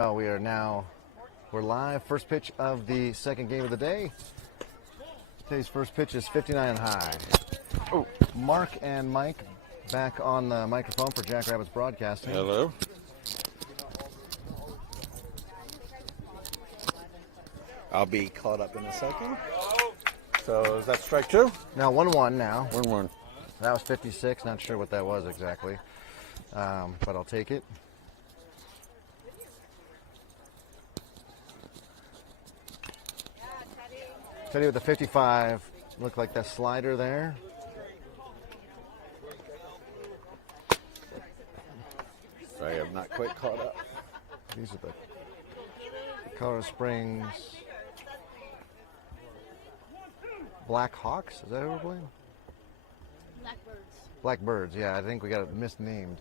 We're live. First pitch of the second game of the day. Today's first pitch is 59 high. Oh, Mark and Mike back on the microphone for Jackrabbits Broadcasting. Hello. I'll be caught up in a second. So is that strike two? Now 1-1 now. 1-1. That was 56. Not sure what that was exactly, but I'll take it. Teddy with the 55. Looked like that slider there. Sorry, I'm not quite caught up. These are the Colorado Springs Black Hawks. Is that who we're playing? Blackbirds. Blackbirds, yeah. I think we got it misnamed.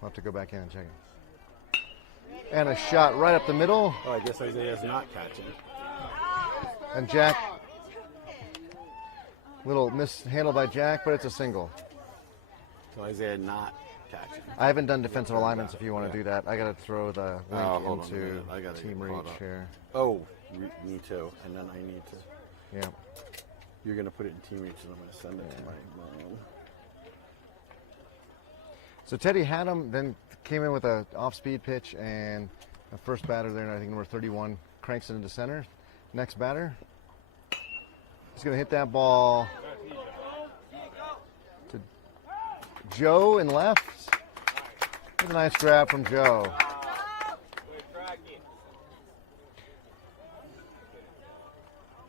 We'll have to go back in and check it. And a shot right up the middle. Oh, I guess Isaiah's not catching. And Jack, little mishandle by Jack, but it's a single. So Isaiah not catching. I haven't done defensive alignments if you want to do that. I got to throw the link into I gotta Team get Reach caught up. here. Oh, me too. And then I need to. Yeah. You're going to put it in Team Reach and I'm going to send it to my mom. So Teddy had him, then came in with a off-speed pitch, and the first batter there, I think number 31, cranks it into center. Next batter, he's going to hit that ball to Joe in left. That's a nice grab from Joe.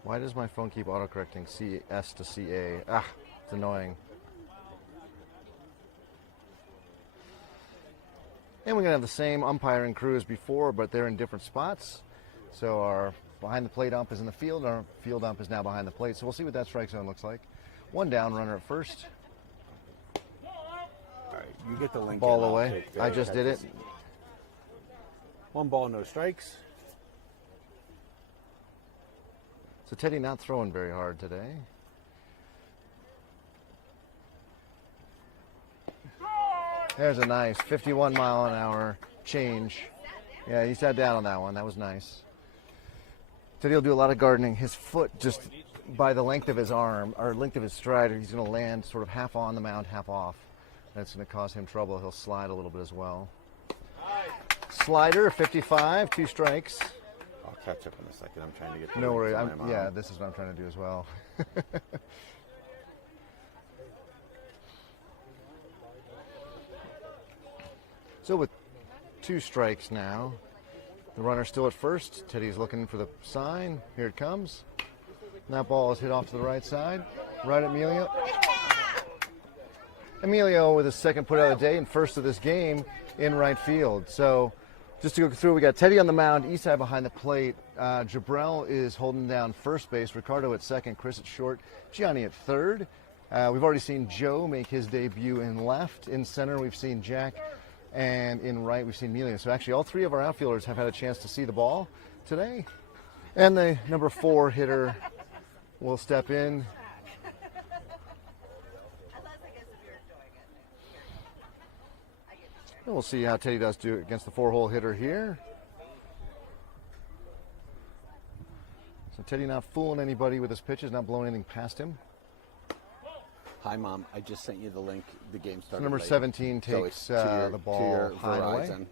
Why does my phone keep autocorrecting CS to CA? Ah, it's annoying. And we're going to have the same umpiring crew as before, but they're in different spots. So our behind the plate ump is in the field, our field ump is now behind the plate. So we'll see what that strike zone looks like. One down, runner at first. All right, you get the link. Ball away. I just did it. One ball, no strikes. So Teddy not throwing very hard today. There's a nice 51 mile an hour change. Yeah, he sat down on that one. That was nice. Teddy will do a lot of gardening. His foot, just by the length of his arm, or length of his stride, he's going to land sort of half on the mound, half off. That's going to cause him trouble. He'll slide a little bit as well. Slider, 55, 2 strikes. I'll catch up in a second. I'm trying to get. No worries. Yeah, this is what I'm trying to do as well. So with 2 strikes now, the runner's still at first. Teddy's looking for the sign. Here it comes. And that ball is hit off to the right side. Right at Emilio. Emilio with his second put out of the day and first of this game in right field. So just to go through, we got Teddy on the mound, Eastside behind the plate. Jabrell is holding down first base. Ricardo at second. Chris at short. Gianni at third. We've already seen Joe make his debut in left. In center, we've seen Jack. And in right, we've seen Emilio. So actually, all 3 of our outfielders have had a chance to see the ball today. And the number 4 hitter will step in. And we'll see how Teddy does do against the 4-hole hitter here. So Teddy not fooling anybody with his pitches, not blowing anything past him. Hi, Mom. I just sent you the link. The game started. Number late. 17 So takes it's to the ball high and away. Verizon.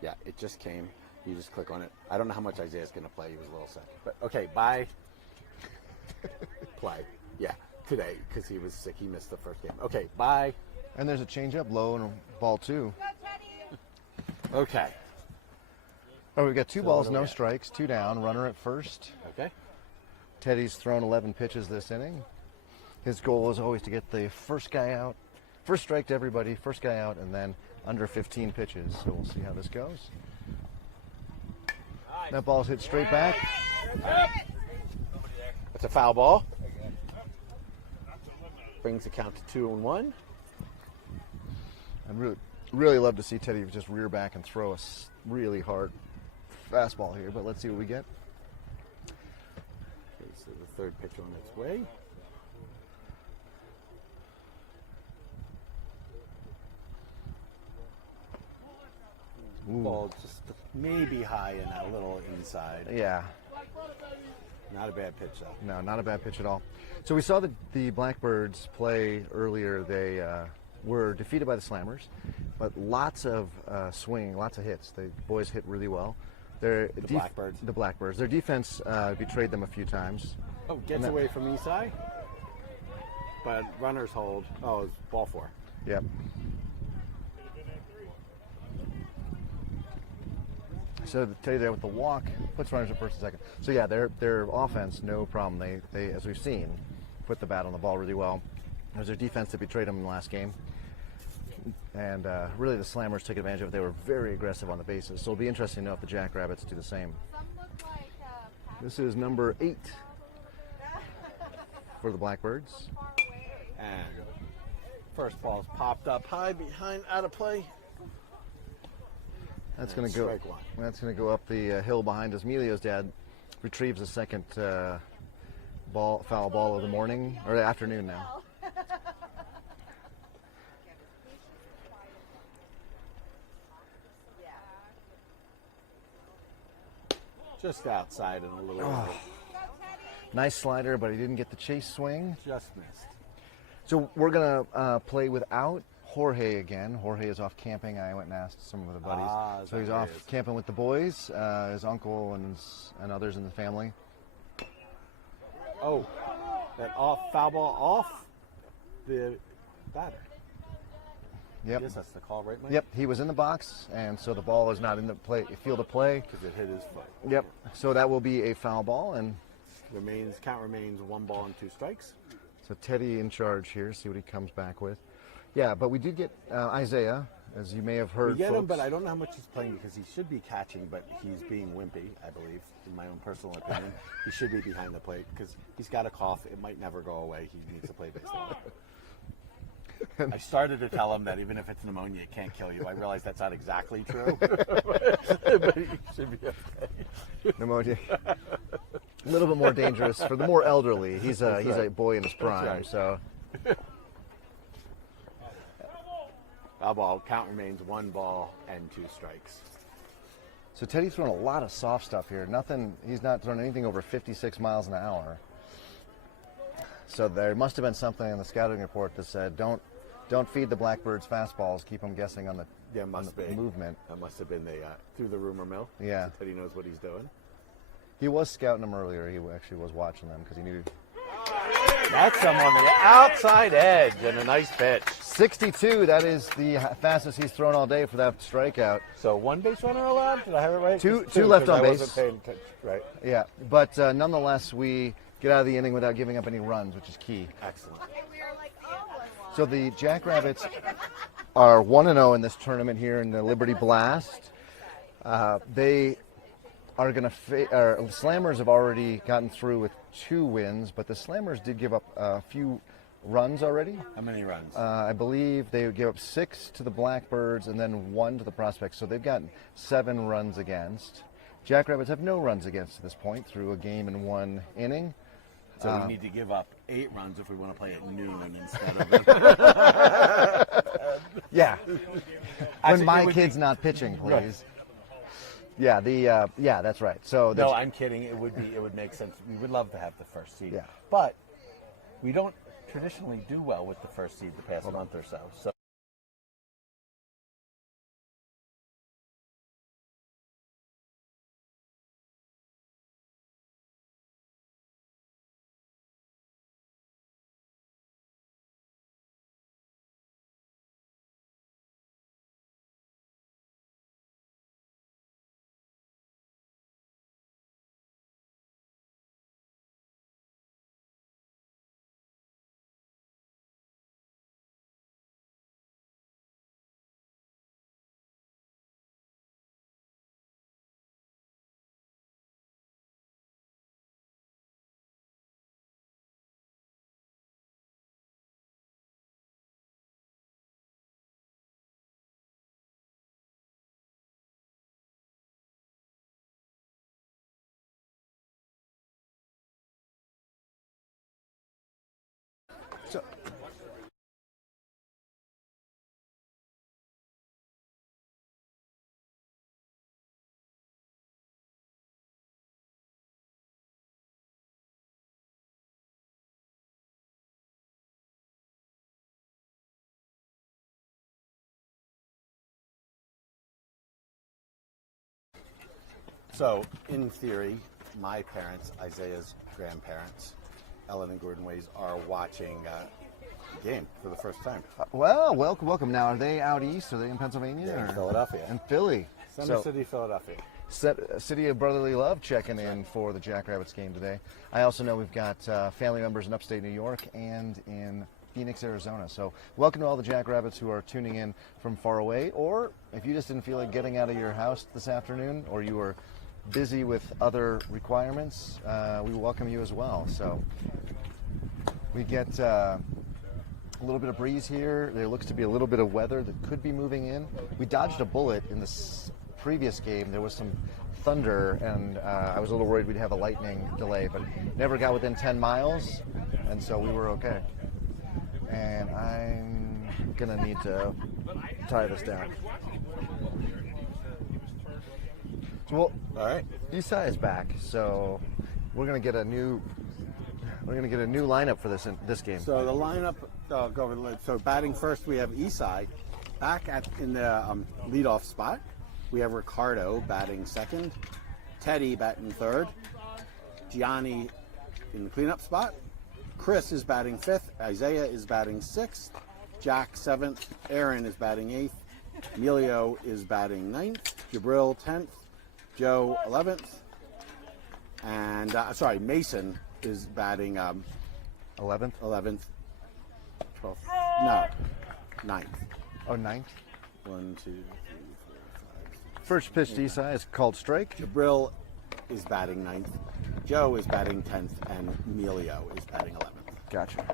Yeah, it just came. You just click on it. I don't know how much Isaiah's going to play. He was a little sick. But okay, bye. Play. Yeah, today because he was sick. He missed the first game. Okay, bye. And there's a changeup low and a ball 2. Okay. Oh, we've got 2 balls, what do no we got? strikes, 2 down, runner at first. Okay. Teddy's thrown 11 pitches this inning. His goal is always to get the first guy out, first strike to everybody, first guy out, and then under 15 pitches. So we'll see how this goes. That ball's hit straight back. That's a foul ball. Brings the count to 2-1. I'd really love to see Teddy just rear back and throw a really hard fastball here, but let's see what we get. Okay, so the third pitch on its way. Ball just maybe high and a little inside. Yeah. Not a bad pitch, though. No, not a bad pitch at all. So we saw the Blackbirds play earlier. They were defeated by the Slammers, but lots of swing, lots of hits. The boys hit really well. The Blackbirds. The Blackbirds. Their defense betrayed them a few times. Oh, gets away from Isai. But runners hold. Oh, it's ball 4. Yep. So to tell you there with the walk, puts runners at first and second. So yeah, their offense, no problem. They as we've seen, put the bat on the ball really well. It was their defense that betrayed them in the last game. And really the Slammers took advantage of it. They were very aggressive on the bases. So it'll be interesting to know if the Jackrabbits do the same. This is number 8 for the Blackbirds. And first ball's popped up high behind, out of play. That's going to go. Strike 1. That's going to go up the hill behind us. Emilio's dad retrieves the second foul ball of the morning or the afternoon now. Just outside and a little over. Nice slider, but he didn't get the chase swing. Just missed. So we're going to play without Jorge again. Jorge is off camping. I went and asked some of the buddies. So he's off camping with the boys, his uncle and others in the family. Oh, that foul ball off the batter. Yep. I guess that's the call, right, Mike? Yep, he was in the box, and so the ball is not in the field of play. Because it hit his foot. Yep. So that will be a foul ball, and Count remains 1 ball and 2 strikes. so Teddy in charge here. See what he comes back with. Yeah, but we did get Isaiah, as you may have heard. We get him, folks. but I don't know how much he's playing because he should be catching, but he's being wimpy, I believe, in my own personal opinion. He should be behind the plate because he's got a cough. It might never go away. He needs to play baseball. I started to tell him that even if it's pneumonia, it can't kill you. I realize that's not exactly true, but he should be okay. Pneumonia. A little bit more dangerous for the more elderly. He's a boy in his prime, right. so. Foul ball. Count remains 1 ball and 2 strikes. So Teddy's throwing a lot of soft stuff here. Nothing. He's not throwing anything over 56 miles an hour. So there must have been something in the scouting report that said, don't feed the Blackbirds fastballs. Keep them guessing on the movement. That must have been through the rumor mill. Yeah. So Teddy knows what he's doing. He was scouting them earlier. He actually was watching them because he knew. That's him on the outside edge and a nice pitch. 62. That is the fastest he's thrown all day for that strikeout. So 1 base runner allowed? Did I have it right? Two left on I base. wasn't paying attention, right. Yeah, but nonetheless, we get out of the inning without giving up any runs, which is key. Excellent. So the Jackrabbits are 1-0 in this tournament here in the Liberty Blast. They are going to Slammers have already gotten through with 2 wins, but the Slammers did give up a few runs already. How many runs? I believe they gave up 6 to the Blackbirds and then 1 to the Prospects, so they've gotten 7 runs against. Jackrabbits have no runs against at this point through a game and 1 inning. So we need to give up 8 runs if we want to play at noon instead of. Yeah. Actually, When my it would kid's be- not pitching, please. Right. Yeah, that's right. So No, I'm kidding. It would make sense. We would love to have the first seed. Yeah. But we don't traditionally do well with the first seed the past month or so. So So, in theory, my parents, Isaiah's grandparents, Ellen and Gordon Ways, are watching the game for the first time. Well, welcome. Now, are they out east? Are they in Pennsylvania? They're in or- Philadelphia. In Philly. Center So- City, Philadelphia. City of Brotherly Love checking in for the Jackrabbits game today. I also know we've got family members in upstate New York and in Phoenix, Arizona. So welcome to all the Jackrabbits who are tuning in from far away, or if you just didn't feel like getting out of your house this afternoon, or you were busy with other requirements, we welcome you as well. So we get a little bit of breeze here. There looks to be a little bit of weather that could be moving in. We dodged a bullet in this previous game. There was some thunder, and I was a little worried we'd have a lightning delay, but never got within 10 miles, and so we were okay. And I'm gonna need to tie this down. Well, All right. Isai is back, so we're gonna get a new lineup for this game. So the lineup, I'll go over the list. So batting first, we have Isai back in the leadoff spot. We have Ricardo batting second, Teddy batting third, Gianni in the cleanup spot, Chris is batting fifth, Isaiah is batting sixth, Jack seventh, Aaron is batting eighth, Emilio is batting ninth, Jabril 10th, Joe 11th, and Mason is batting 11th? 11th, 12th, no, 9th. Oh, 9th? 1, 2, 3, 4, 5. First pitch to Isai is called strike. Jabril is batting 9th, Joe is batting 10th, and Emilio is batting 11th. Gotcha.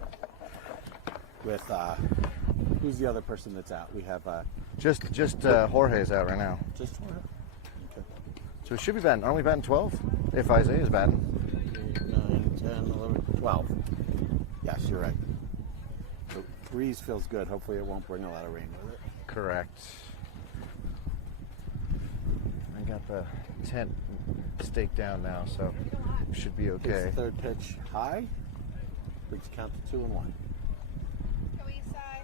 With who's the other person that's out? We have Just Jorge's out right now. just Jorge. Okay. So it should be batting. Aren't we batting 12? If Isaiah is batting. 8, 9, 10, 11, 12. Yes, you're right. The breeze feels good. Hopefully it won't bring a lot of rain with it. Correct. I got the tent staked down now, so we should be okay. It's the third pitch high. Brings count to 2 and 1. Go east side.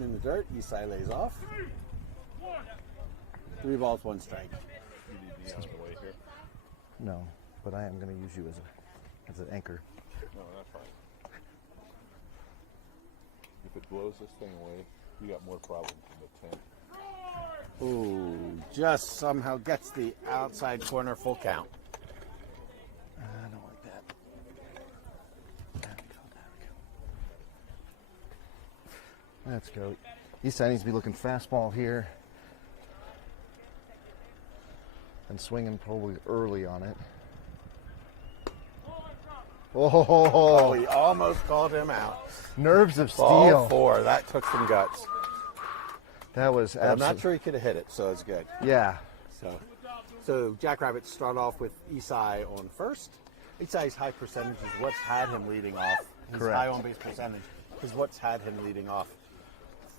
In the dirt, Isai lays off. 3 balls, 1 strike. No, but I am going to use you as an anchor. No, that's fine. If it blows this thing away, you got more problems in the tent. Ooh, just somehow gets the outside corner full count. I don't like that. There we go. Let's go. Isai needs to be looking fastball here. And swinging probably early on it. Oh, he almost called him out. Nerves of Ball steel. 4. That took some guts. That was But I'm absolutely. not sure he could have hit it, so it's good. Yeah. So Jackrabbits start off with Isai on first. Isai's high percentage is what's had him leading off. His Correct. high on base percentage is what's had him leading off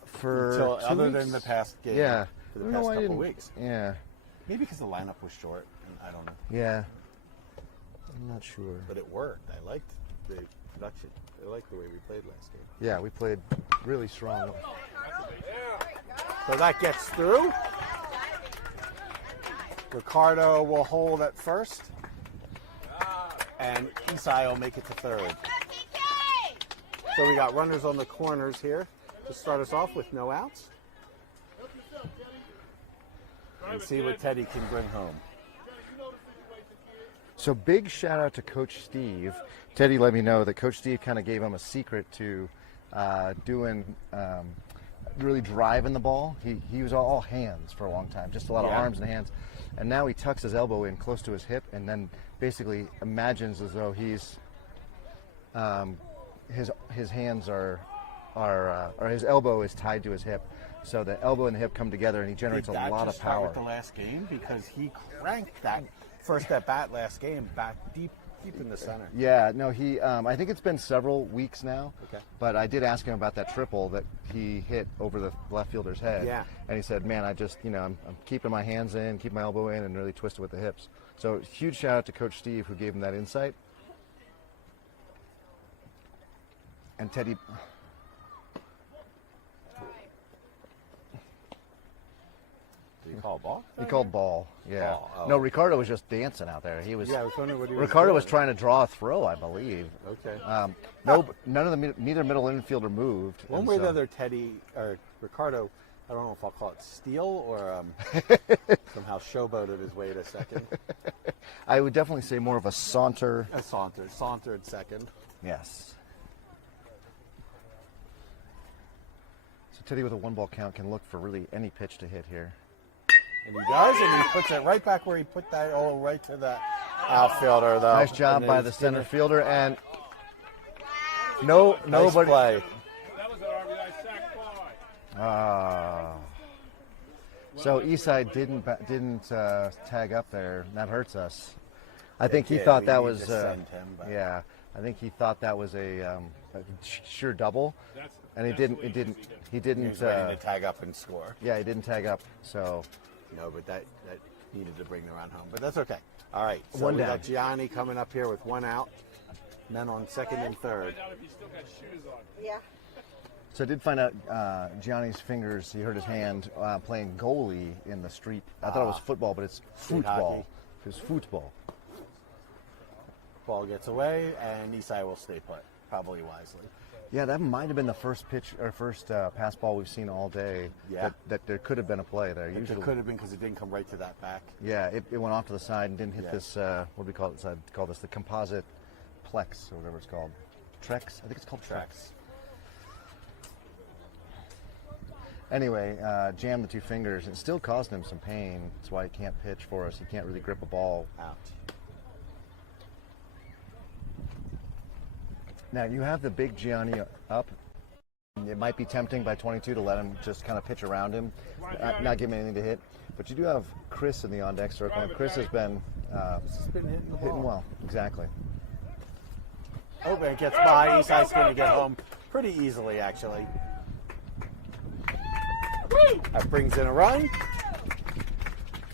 For until, 2 other weeks? than the past game. Yeah. For I the don't know past why I couple didn't- weeks. Yeah. Maybe because the lineup was short. I don't know. Yeah. I'm not sure. But it worked. I liked the production. I liked the way we played last game. Yeah, we played really strong. So that gets through. Ricardo will hold at first. And Isai will make it to third. So we got runners on the corners here to start us off with no outs. And see what Teddy can bring home. So big shout out to Coach Steve. Teddy let me know that Coach Steve kind of gave him a secret to doing really driving the ball. He was all hands for a long time, just a lot of Yeah. arms and hands. And now he tucks his elbow in close to his hip and then basically imagines as though he's his hands are or his elbow is tied to his hip. So the elbow and the hip come together and he generates Did a that lot just of start power. with the last game? Because he cranked that first at bat last game back deep in the center. Yeah, no, he. I think it's been several weeks now. Okay. But I did ask him about that triple that he hit over the left fielder's head. Yeah. And he said, "Man, I just, I'm keeping my hands in, keep my elbow in, and really twisted with the hips." So huge shout out to Coach Steve who gave him that insight. And Teddy, Did he call a ball? he called ball. Yeah. Ball, oh. No, Ricardo was just dancing out there. He was. Yeah, I was wondering what he was Ricardo doing. was trying to draw a throw, I believe. Okay. No, none of the neither middle infielder moved. One and way or so- the other, Teddy or Ricardo, I don't know if I'll call it steal or somehow showboated his way to second. I would definitely say more of a saunter. A sauntered second. Yes. So Teddy with a 1-ball count can look for really any pitch to hit here. And he does, and he puts it right back where he put that right to the outfielder, though. Nice job And by he's the center gonna- fielder, and nobody. Nice play. That was an RBI sac fly. So Eastside didn't tag up there. That hurts us. I think he did. thought We that need was to send him, but- yeah. I think he thought that was a sure double, and he didn't. He didn't. He He didn't. was ready to tag up and score. Yeah, he didn't tag up. So No, but that needed to bring the run home. But that's okay. All right. So One we down. got Gianni coming up here with 1 out. Men on second and third. Find out if he's still got shoes on. Yeah. So I did find out Gianni's fingers. He hurt his hand playing goalie in the street. I thought it was football, but it's Street football. hockey. It's football. Ball gets away, and Isai will stay put, probably wisely. Yeah, that might have been the first pitch or first pass ball we've seen all day. Yeah. That there could have been a play there. It Usually, could have been because it didn't come right to that back. yeah, it went off to the side and didn't hit Yeah. this. What do we call it? Call this the composite plex or whatever it's called. Trex. I think it's called Trex. Anyway, jammed the 2 fingers. It still caused him some pain. That's why he can't pitch for us. He can't really grip a ball. Out. Now you have the big Gianni up. It might be tempting by 22 to let him just kind of pitch around him, not give him anything to hit. But you do have Chris in the on-deck circle, and Chris has been He's been hitting the ball. hitting well. Exactly. Oh, and it gets by. Isai's going to get home pretty easily, actually. That brings in a run.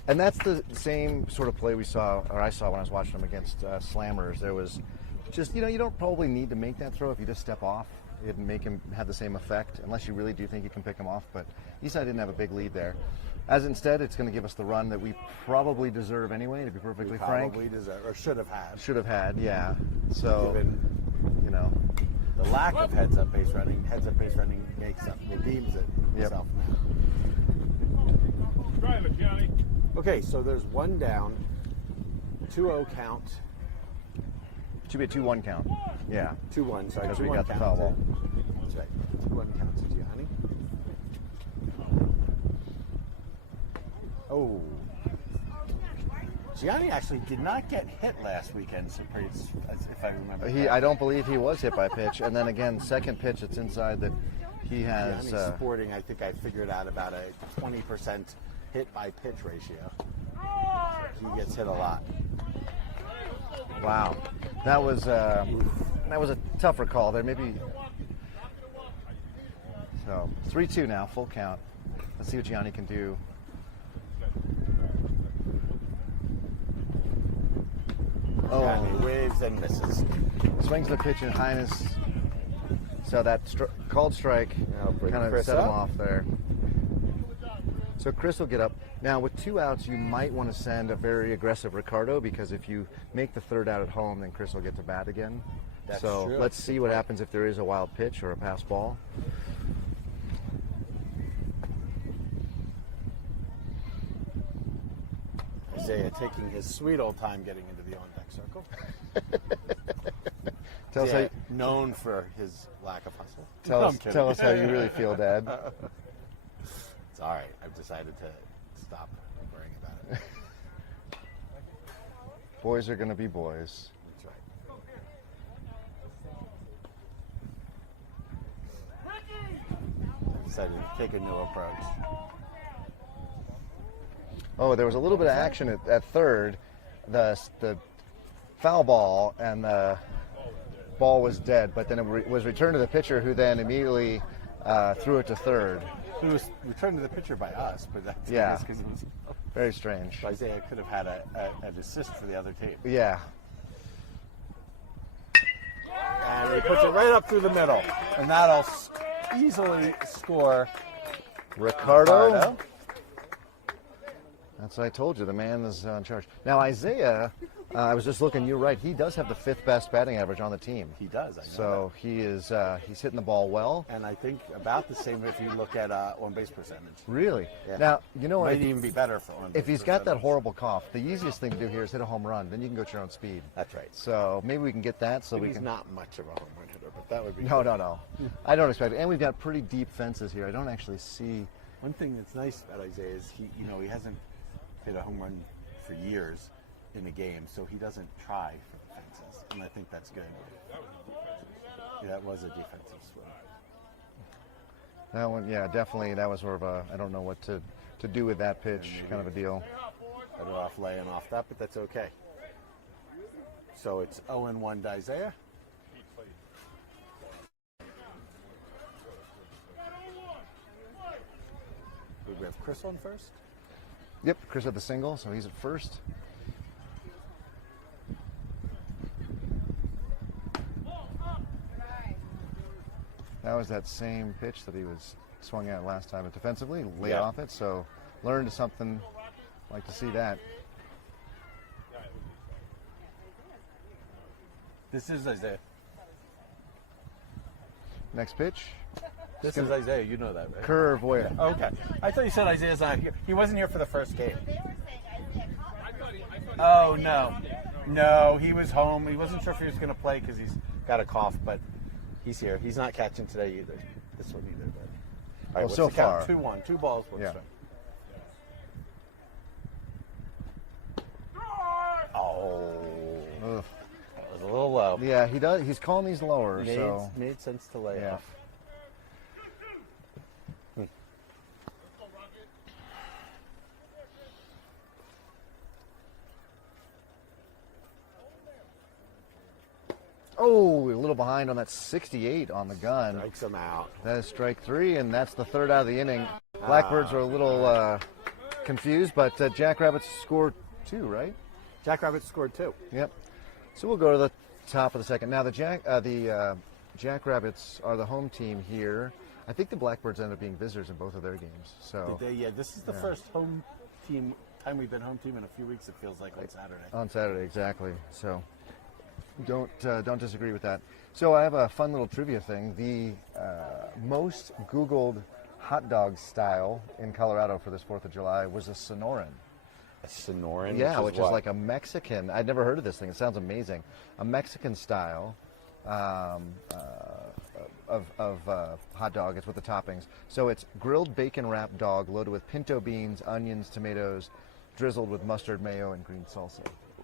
And that's the same sort of play we saw, or I saw when I was watching them against Slammers. There was just, you don't probably need to make that throw if you just step off. It'd make him have the same effect, unless you really do think you can pick him off. But Eastside didn't have a big lead there. As instead, it's going to give us the run that we probably deserve anyway, to be perfectly frank. Probably deserve, or should have had. Should have had, yeah. So, Given the lack of heads-up base running makes up, redeems it itself now. Drive it, Johnny. Okay, so there's 1 down, 2-0 count, should be a 2-1 count. Yeah. 2-1, sorry, Because 2-1 we got the count. foul ball. That's right, 2-1 count to Gianni. Oh. Gianni actually did not get hit last weekend, if I remember. I don't believe he was hit by pitch. And then again, second pitch, it's inside that he has. Gianni's sporting, I think I figured out about a 20% hit by pitch ratio. He gets hit a lot. Wow, that was a tougher call there. Maybe. So 3-2 now, full count. Let's see what Gianni can do. Gianni whizzes and misses. Swings the pitch in highness. So that called strike Now bring kind of Chris set him up. off there. So Chris will get up. Now with 2 outs, you might want to send a very aggressive Ricardo, because if you make the 3rd out at home, then Chris will get to bat again. That's so true. let's see what happens if there is a wild pitch or a pass ball. Isaiah taking his sweet old time getting into the on-deck circle. Tell us, Isaiah, known for his lack of hustle. tell, No, us, I'm kidding. tell us how you really feel, Dad. It's all right. I've decided to stop worrying about it. Boys are going to be boys. That's right. I decided to take a new approach. Oh, there was a little bit of action at third. The foul ball and the ball was dead, but then it was returned to the pitcher, who then immediately threw it to third. It was returned to the pitcher by us, but that's Yeah. because it was. Very strange. Isaiah could have had an assist for the other team. Yeah. And puts it right up through the middle, and that'll easily score. Ricardo. That's what I told you. The man is in charge. Now, Isaiah, I was just looking. You're right. He does have the 5th best batting average on the team. He does. I know So he is. He's hitting the ball well. that. And I think about the same if you look at on base percentage. Really. Yeah. Now, you know what? Might even be better for on base If he's got that percentage. horrible cough, the easiest thing to do here is hit a home run. Then you can go at your own speed. That's right. So maybe we can get that. So we He's can. not much of a home run hitter, but that would be No, good. no. I don't expect it. And we've got pretty deep fences here. I don't actually see. One thing that's nice about Isaiah is he hasn't hit a home run for years in a game, so he doesn't try for the fences, and I think that's good. Yeah, that was a defensive swing. That one, yeah, definitely. That was sort of a. I don't know what to do with that pitch, kind of a deal. Better off laying off that, but that's okay. So it's 0-1 to Isaiah. We have Chris on first. Yep, Chris had the single, so he's at first. That was that same pitch that he was swung at last time. But defensively, laid Yeah. off it, so learned something. Like to see that. This is Isaiah. Next pitch, This is Isaiah. You know that, right? curve way. Okay. I thought you said Isaiah's not here. He wasn't here for the first game. They were saying Isaiah Collins. Oh, no. No, he was home. He wasn't sure if he was going to play because he's got a cough, but he's here. He's not catching today either. This one either. But. All right, Well, what's so the count? far. 2-1. 2 balls, 1 Yeah. strike. Oh. Ugh. That was a little low. Yeah, he does. He's calling these lower, so Made sense to lay yeah. off. Oh, a little behind on that 68 on the gun. Strikes him out. That is strike 3, and that's the third out of the inning. Blackbirds are a little confused, but Jackrabbits scored 2, right? Jackrabbits scored 2. Yep. So we'll go to the top of the second. Now the Jackrabbits are the home team here. I think the Blackbirds ended up being visitors in both of their games. So Yeah, this is the first home team time we've been home team in a few weeks. It feels like on Saturday. on Saturday, exactly. So don't disagree with that. So I have a fun little trivia thing. The most Googled hot dog style in Colorado for this 4th of July was a Sonoran. A Sonoran? Yeah, which is like a Mexican. I'd never heard of this thing. It sounds amazing. A Mexican style of hot dog. It's with the toppings. So it's grilled bacon wrapped dog loaded with pinto beans, onions, tomatoes, drizzled with mustard, mayo, and green salsa.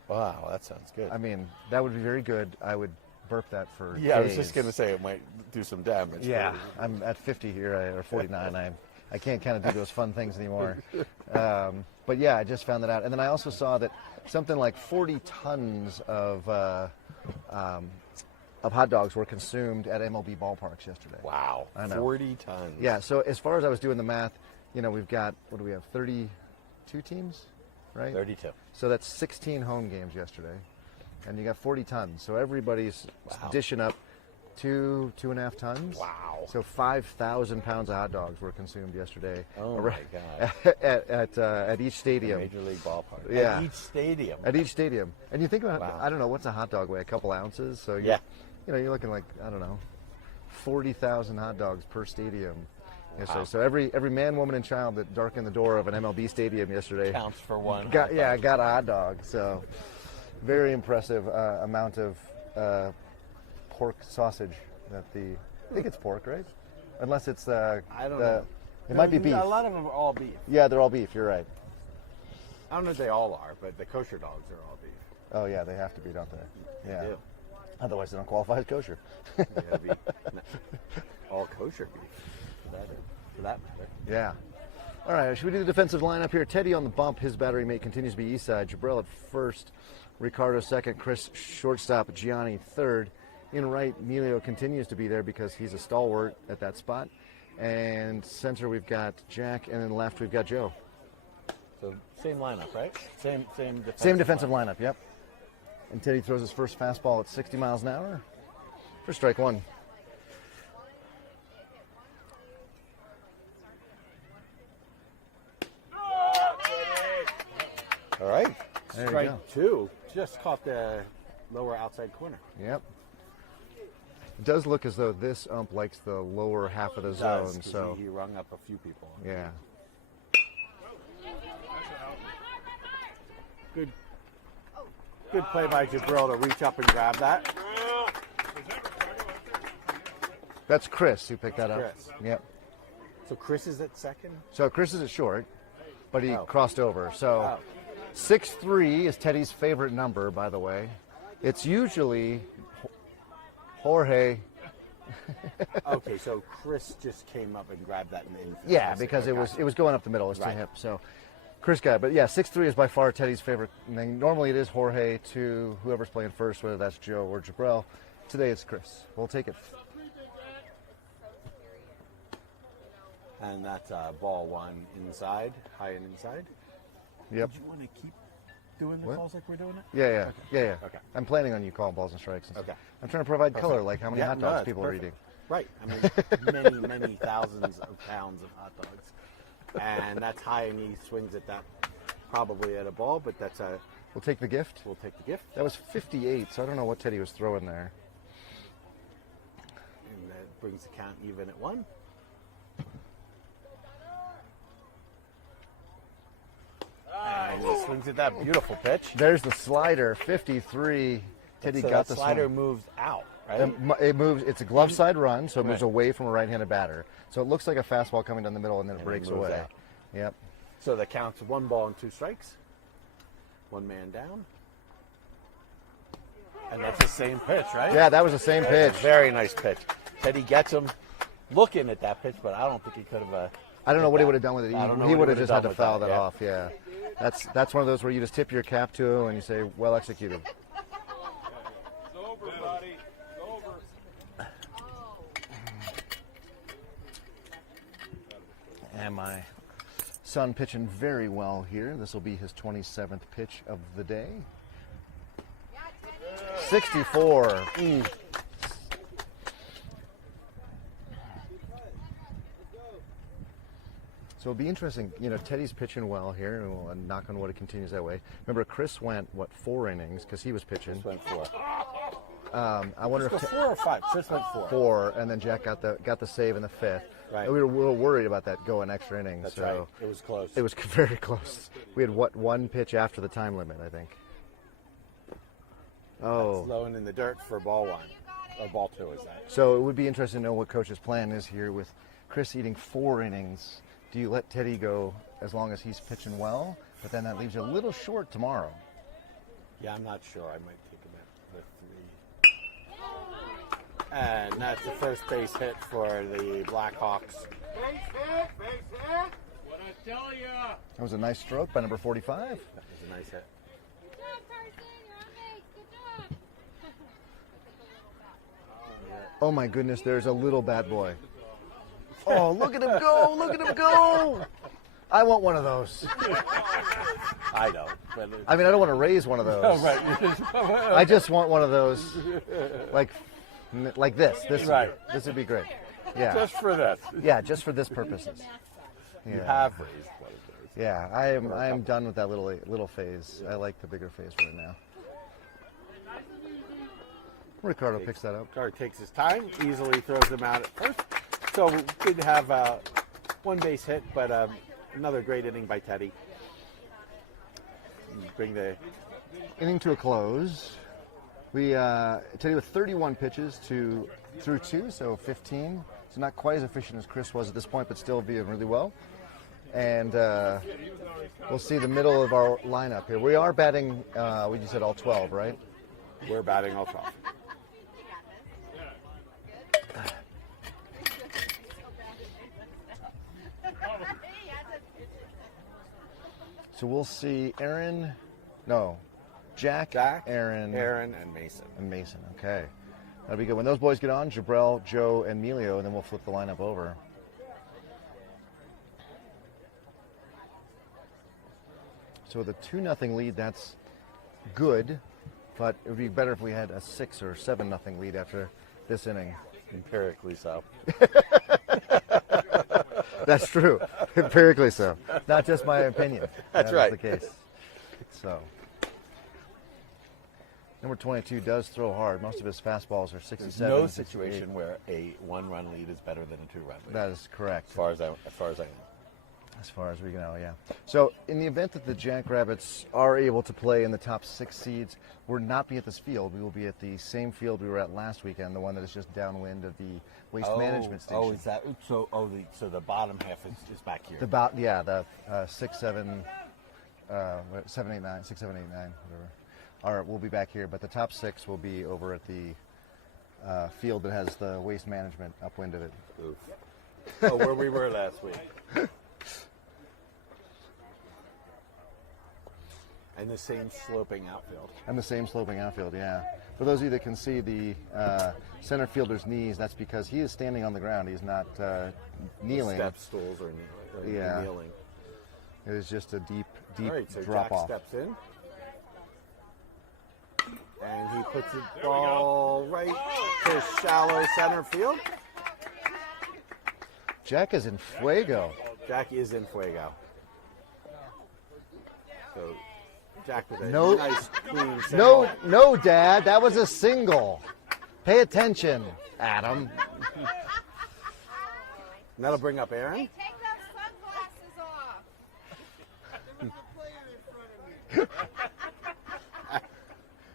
Wow, that sounds good. I mean, that would be very good. I would burp that for Yeah, I was days. just going to say it might do some damage. Yeah, I'm at 50 here, or 49. I can't kind of do those fun things anymore. But yeah, I just found that out. And then I also saw that something like 40 tons of hot dogs were consumed at MLB ballparks yesterday. Wow, I know. 40 tons. Yeah, so as far as I was doing the math, we've got, what do we have, 32 teams, right? 32. So that's 16 home games yesterday, and you got 40 tons. So everybody's dishing up 2.5 tons. Wow. So 5,000 pounds of hot dogs were consumed yesterday. Oh my God. at each stadium. Major League ballpark. Yeah. At each stadium. At each stadium. And you think about, Wow. I don't know, what's a hot dog weigh? A couple ounces? So Yeah. you're looking like, I don't know, 40,000 hot dogs per stadium yesterday. Wow. So every man, woman, and child that darkened the door of an MLB stadium yesterday Counts for one. got hot dog. a hot dog. So very impressive amount of pork sausage that I think it's pork, right? Unless it's I don't know. It might be beef. A lot of them are all beef. Yeah, they're all beef. You're right. I don't know if they all are, but the kosher dogs are all beef. Oh yeah, they have to be, don't they? Yeah. They do. Otherwise, they don't qualify as kosher. They gotta be all kosher beef. For that matter. Yeah. All right, should we do the defensive lineup here? Teddy on the bump. His battery mate continues to be east side. Jabril at first. Ricardo second. Chris shortstop. Gianni third. In right, Emilio continues to be there because he's a stalwart at that spot. And center, we've got Jack. And then left, we've got Joe. So same lineup, right? Same defensive Same defensive lineup, yep. And Teddy throws his first fastball at 60 miles an hour. for strike one. All right. There you Strike go. two. Just caught the lower outside corner. Yep. It does look as though this ump likes the lower half of the Does, zone. 'cause So he rung up a few people. yeah. Good play by Jabril to reach up and grab that. That's Chris who picked that up. Chris. Yep. So Chris is at second. So Chris is at short, but he Oh. crossed over. So Oh. 6'3" is Teddy's favorite number, by the way. It's usually Jorge. Okay, so Chris just came up and grabbed that in the infield. Yeah, because it was going up the middle. It was to Right. him. So Chris got it. But yeah, 6'3" is by far Teddy's favorite thing. Normally it is Jorge to whoever's playing first, whether that's Joe or Jabril. Today it's Chris. We'll take it. And that's ball one inside, high and inside. Yep. Did you want to keep doing the What? calls like we're doing it? Yeah. Okay. I'm planning on you calling balls and strikes. And Okay. I'm trying to provide color, like how many Yeah, hot no, dogs that's people perfect. are eating. Right. I mean, many thousands of pounds of hot dogs. And that's high, and he swings at that probably at a ball, but that's a. We'll take the gift. We'll take the gift. That was 58, so I don't know what Teddy was throwing there. And that brings the count even at one. And he swings at that beautiful pitch. There's the slider, 53. Teddy So got that the slider swing. moves out, right? It moves. It's a glove side run, so it moves Right. away from a right-handed batter. So it looks like a fastball coming down the middle, and then it And it breaks moves away. out. Yep. So that counts 1 ball and 2 strikes. 1 man down. And that's the same pitch, right? Yeah, that was the same pitch. Very nice pitch. Teddy gets him looking at that pitch, but I don't think he could have. I don't know hit what he that. would have done with it. I don't know He what would have just had done to with foul that, that yeah. off. Yeah. That's one of those where you just tip your cap to him and you say, "Well executed." It's over, buddy. It's over. And my son pitching very well here. This will be his 27th pitch of the day. 64. So it'll be interesting. You know, Teddy's pitching well here, and we'll knock on wood it continues that way. Remember, Chris went, 4 innings because he was pitching. Chris went 4. I wonder Let's if go 4 or 5. Chris went 4. 4, and then Jack got the save in the 5th. Right. And we were a little worried about that going extra innings. That's so right. It was close. It was very close. We had one pitch after the time limit, I think. Oh, Slowing in the dirt for ball 1. Or ball 2 is that. so it would be interesting to know what coach's plan is here with Chris eating 4 innings. Do you let Teddy go as long as he's pitching well? But then that leaves you a little short tomorrow. Yeah, I'm not sure. I might take him at the 3. And that's the first base hit for the Blackhawks. What I tell ya? That was a nice stroke by number 45. That was a nice hit. Good job, Carson. You're on base. Good job. Oh my goodness, there's a little bad boy. Oh, look at him go! Look at him go! I want one of those. I know. But I mean, I don't want to raise one of those. oh, right. I just want one of those, like this. Right. This would be great. Yeah. Just for this. Yeah, just for this purposes. Yeah. You have raised one of those. Yeah, I am done with that little phase. I like the bigger phase right now. Ricardo picks that up. Carter takes his time, easily throws him out at first. So we did have one base hit, but another great inning by Teddy. Bring the Inning to a close. We Teddy with 31 pitches through 2, so 15. So not quite as efficient as Chris was at this point, but still doing really well. And we'll see the middle of our lineup here. We are batting, you said all 12, right? we're batting all 12. So we'll see Jack, Aaron, and Mason. and Mason. Okay. That'll be good. When those boys get on, Jabril, Joe, and Emilio, and then we'll flip the lineup over. So the 2-0 lead, that's good, but it would be better if we had a 6 or 7-0 lead after this inning. Empirically so. That's true. Empirically so. Not just my opinion. That's That is right. the case. So, number 22 does throw hard. Most of his fastballs are 67. No 68. situation where a 1-run lead is better than a 2-run lead. That is correct. As far as I know. As far as we know, yeah. So, in the event that the Jackrabbits are able to play in the top 6 seeds, we'll not be at this field. We will be at the same field we were at last weekend, the one that is just downwind of the waste management station. Oh, is that so? So the bottom half is back here. The 6, 7, 7, 8, 9, 6, 7, 8, 9, whatever. All right, we'll be back here, but the top 6 will be over at the field that has the waste management upwind of it. Oof. Oh, where we were last week. And the same sloping outfield. And the same sloping outfield, yeah. For those of you that can see the center fielder's knees, that's because he is standing on the ground. He's not kneeling. Step stools or Yeah. kneeling. It is just a deep All right, so drop Jack off. steps in. And he puts the ball right to shallow center field. Jack is in fuego. Jack is in fuego. So Jack with a No- nice clean single. No, Dad, that was a single. Pay attention, Adam. And that'll bring up Aaron. Hey, take those sunglasses off.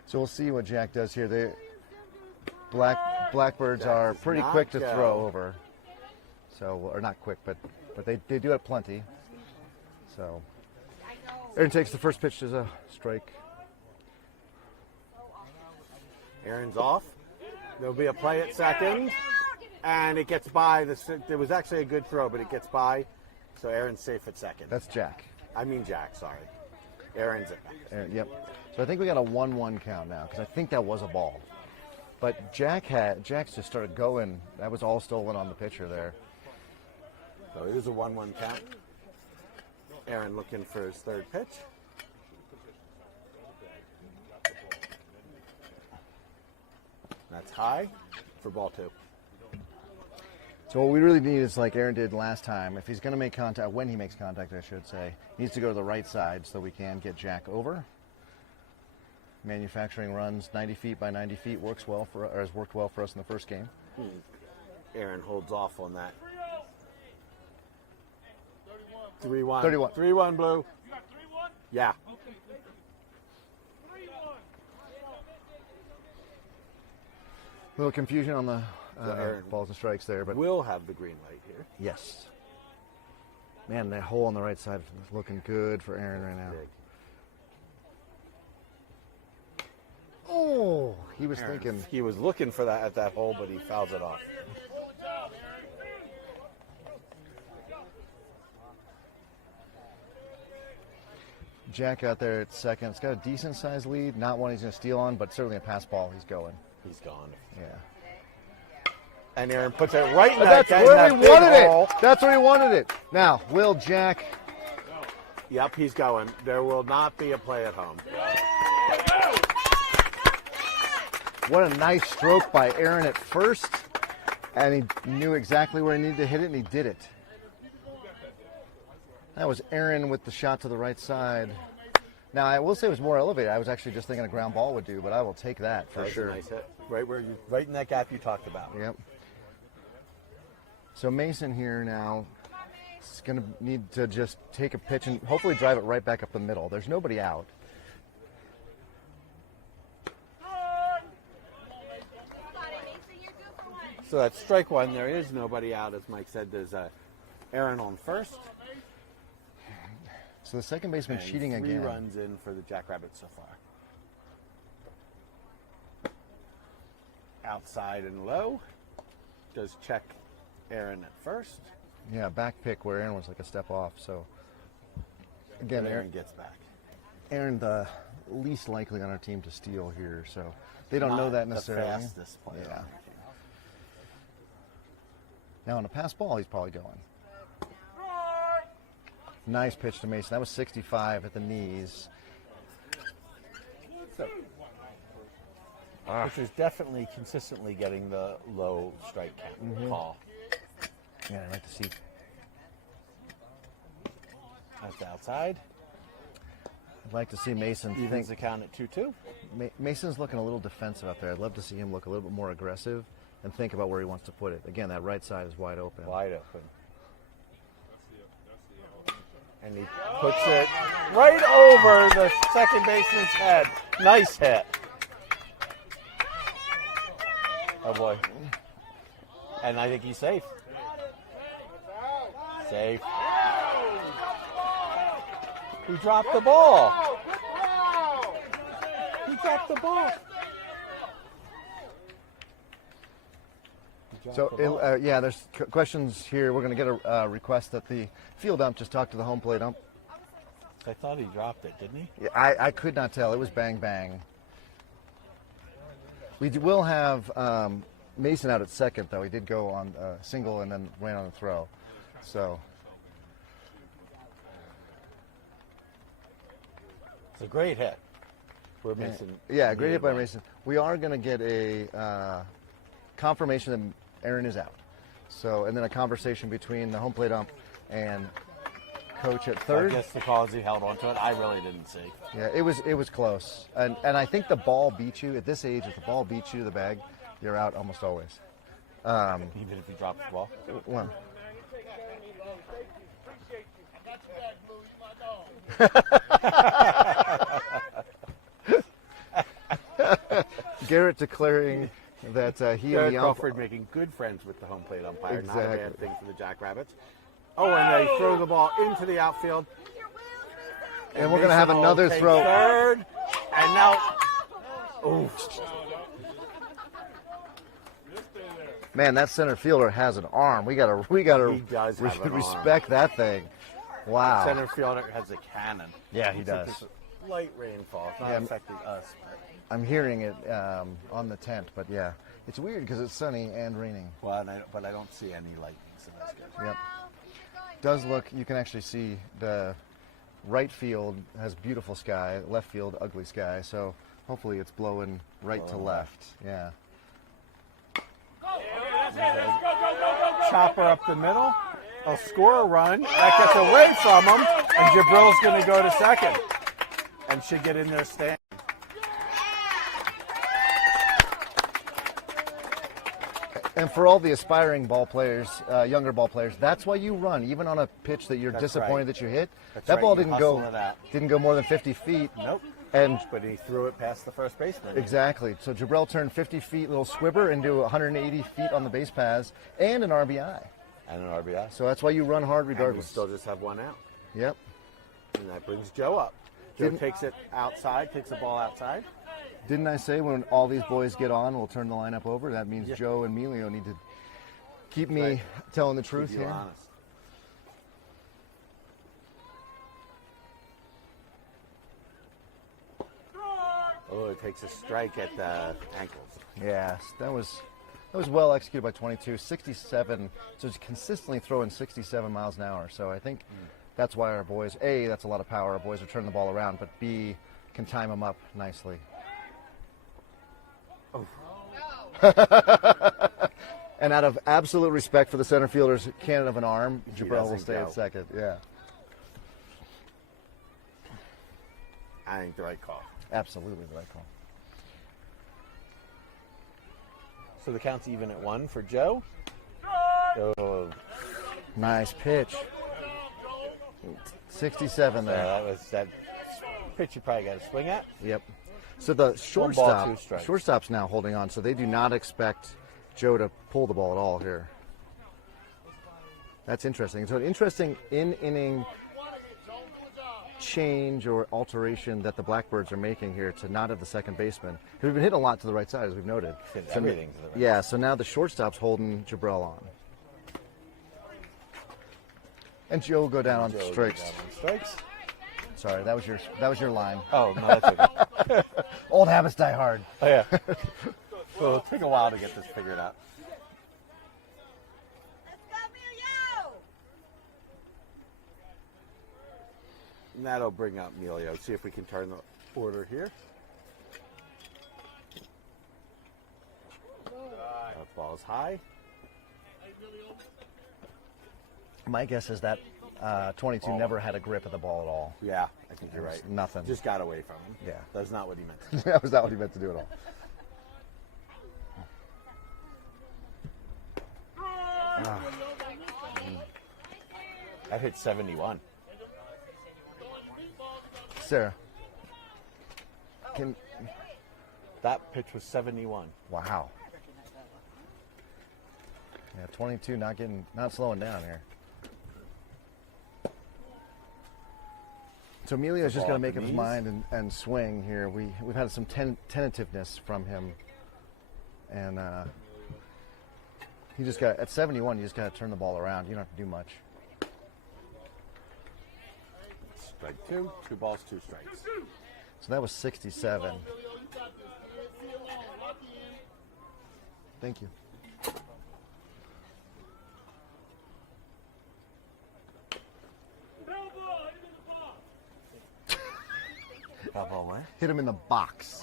So we'll see what Jack does here. Blackbirds Jack are does pretty not quick to go. throw over. So, or not quick, but they do it plenty. So, Aaron takes the first pitch as a strike. Aaron's off. There'll be a play at second. And it gets by. There was actually a good throw, but it gets by. So Aaron's safe at second. That's Jack. I mean Jack, sorry. Aaron's at back. Aaron, yep. So I think we got a 1-1 count now because I think that was a ball. But Jack's just started going. That was all stolen on the pitcher there. So it is a 1-1 count. Aaron looking for his third pitch. That's high for ball 2. So what we really need is like Aaron did last time. If he's going to make contact, when he makes contact, I should say, he needs to go to the right side so we can get Jack over. Manufacturing runs 90 feet by 90 feet works well for, or has worked well for us in the first game. Aaron holds off on that. 3-1. 31. 3-1 blue. You got 3-1? Yeah. Okay. 3-1. Little confusion on the Aaron balls and strikes there, but We'll have the green light here. yes. Man, that hole on the right side is looking good for Aaron right now. Big. Oh, he was Aaron, thinking. he was looking for that at that hole, but he fouls it off. Jack out there at second. It's got a decent sized lead. Not one he's going to steal on, but certainly a pass ball. He's going. He's gone. Yeah. And Aaron puts it right in That's that, where in he that wanted big it. hole. That's where he wanted it. Now, will Jack? Yep, he's going. There will not be a play at home. What a nice stroke by Aaron at first, and he knew exactly where he needed to hit it, and he did it. That was Aaron with the shot to the right side. Now, I will say it was more elevated. I was actually just thinking a ground ball would do, but I will take that for That was sure. a nice hit. Right in that gap you talked about. Yep. So Mason here now is going to need to just take a pitch and hopefully drive it right back up the middle. There's nobody out. So that's strike one. There is nobody out, as Mike said. There's Aaron on first. So the second baseman And cheating 3 again. runs in for the Jackrabbits so far. Outside and low. Does check Aaron at first. Yeah, back pick where Aaron was like a step off. So again, And Aaron Aaron, gets back. Aaron the least likely on our team to steal here. So they don't know Not that necessarily. The fastest player Yeah. on the team. Now on a pass ball, he's probably going. Nice pitch to Mason. That was 65 at the knees. So, which is definitely consistently getting the low strike count call. Yeah, I'd like to see. That's outside. I'd like to see Mason Evens think. the count at 2-2. Mason's looking a little defensive out there. I'd love to see him look a little bit more aggressive and think about where he wants to put it. Again, that right side is wide open. Wide open. And he puts it right over the second baseman's head. Nice hit. Oh boy. And I think he's safe. Safe. He dropped the ball. He dropped the ball. So, yeah, there's questions here. We're going to get a request that the field ump just talk to the home plate ump. I thought he dropped it, didn't he? Yeah, I could not tell. It was bang, bang. Will have Mason out at second, though. He did go on a single and then ran on a throw. So It's a great hit. For Mason. yeah, great hit by Mason. We are going to get a confirmation that Aaron is out. So, and then a conversation between the home plate ump and coach at third. I guess the call is he held on to it. I really didn't see. Yeah, it was close, and I think the ball beats you at this age. If the ball beats you to the bag, you're out almost always. Even if he drops the ball. One. Garrett declaring that he Jared and the ump. Crawford making good friends with the home plate umpire. Not a Exactly. bad thing for the Jackrabbits. Oh, and they throw the ball into the outfield. And we're going to have Mason will another take throw. Third, and now, oof. Man, that center fielder has an arm. We gotta He does have an arm. respect that thing. Wow. Center fielder has a cannon. Yeah, he It's like does. this light rainfall. It's not Yeah. affecting us. I'm hearing it on the tent, but yeah, it's weird because it's sunny and raining. Well, but I don't see any light. So that's good. Yep. Does look. You can actually see the right field has beautiful sky. Left field, ugly sky. So hopefully it's blowing right to left. Yeah. Chopper up the middle. He'll score a run. That gets away from him, and Jabril's going to go to second and should get in there stand. And for all the aspiring ball players, younger ball players, that's why you run, even on a pitch that you're That's disappointed right. that you hit. That's that right, ball you hustle it out. didn't go more than 50 feet. Nope. And But he threw it past the first baseman. exactly. So Jabril turned 50 feet, little squibber, into 180 feet on the base paths and an RBI. And an RBI. So that's why you run hard And we regardless. still just have one out. Yep. And that brings Joe up. Joe Didn't- takes it outside, takes the ball outside. Didn't I say when all these boys get on, we'll turn the lineup over? That means Yeah. Joe and Emilio need to keep me Right. telling the truth Keep you here. honest. Oh, it takes a strike at the ankles. Yes, that was well executed by 22, 67. So it's consistently throwing 67 miles an hour. So I think that's why our boys, A, that's a lot of power. Our boys are turning the ball around, but B, can time them up nicely. And out of absolute respect for the center fielder's cannon of an arm, He Jabril will doesn't stay go. at second. Yeah, I think the right call. absolutely the right call. So the count's even at 1 for Joe. Oh, Nice pitch. 67 there. that was that pitch you probably got to swing at. Yep. So the ball, shortstop, 2 strikes. shortstop's now holding on, so they do not expect Joe to pull the ball at all here. That's interesting. So an interesting in-inning change or alteration that the Blackbirds are making here to not have the second baseman. 'Cause we've been hitting a lot to the right side, as we've noted. Hit So everything to the right yeah, so now the shortstop's holding Jabril on. And Joe will go down on Joe strikes. goes down on strikes. Sorry, that was your line. Oh, no, that's okay. Old habits die hard. Oh, yeah. So it'll take a while to get this figured out. Let's go, Emilio! And that'll bring up Emilio. See if we can turn the order here. ball's high. My guess is that 22 never had a grip of the ball at all. Yeah, I think you're right. Nothing. Just got away from him. Yeah. That's not what he meant to do. That was not what he meant to do at all. I hit 71. Sarah. Can That pitch was 71. Wow. Yeah, 22 not slowing down here. So Emilio's just Ball going to at make the up his knees. mind and swing here. We've had some tentativeness from him, and he just got at 71. You just got to turn the ball around. You don't have to do much. Strike two. 2 balls, 2 strikes. So that was 67. Thank you. Foul ball what? Hit him in the box.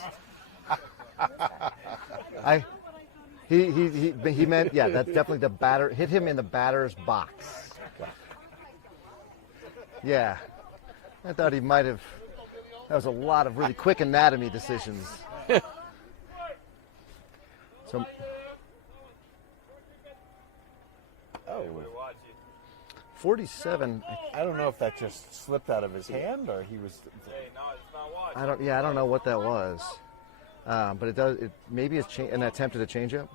He meant, yeah, that's definitely the batter. Hit him in the batter's box. Yeah. I thought he might have. That was a lot of really quick anatomy decisions. So, Oh, 47. I don't know if that just slipped out of his hand or he was. I don't know what that was. But it does. It maybe it's an attempt at a changeup.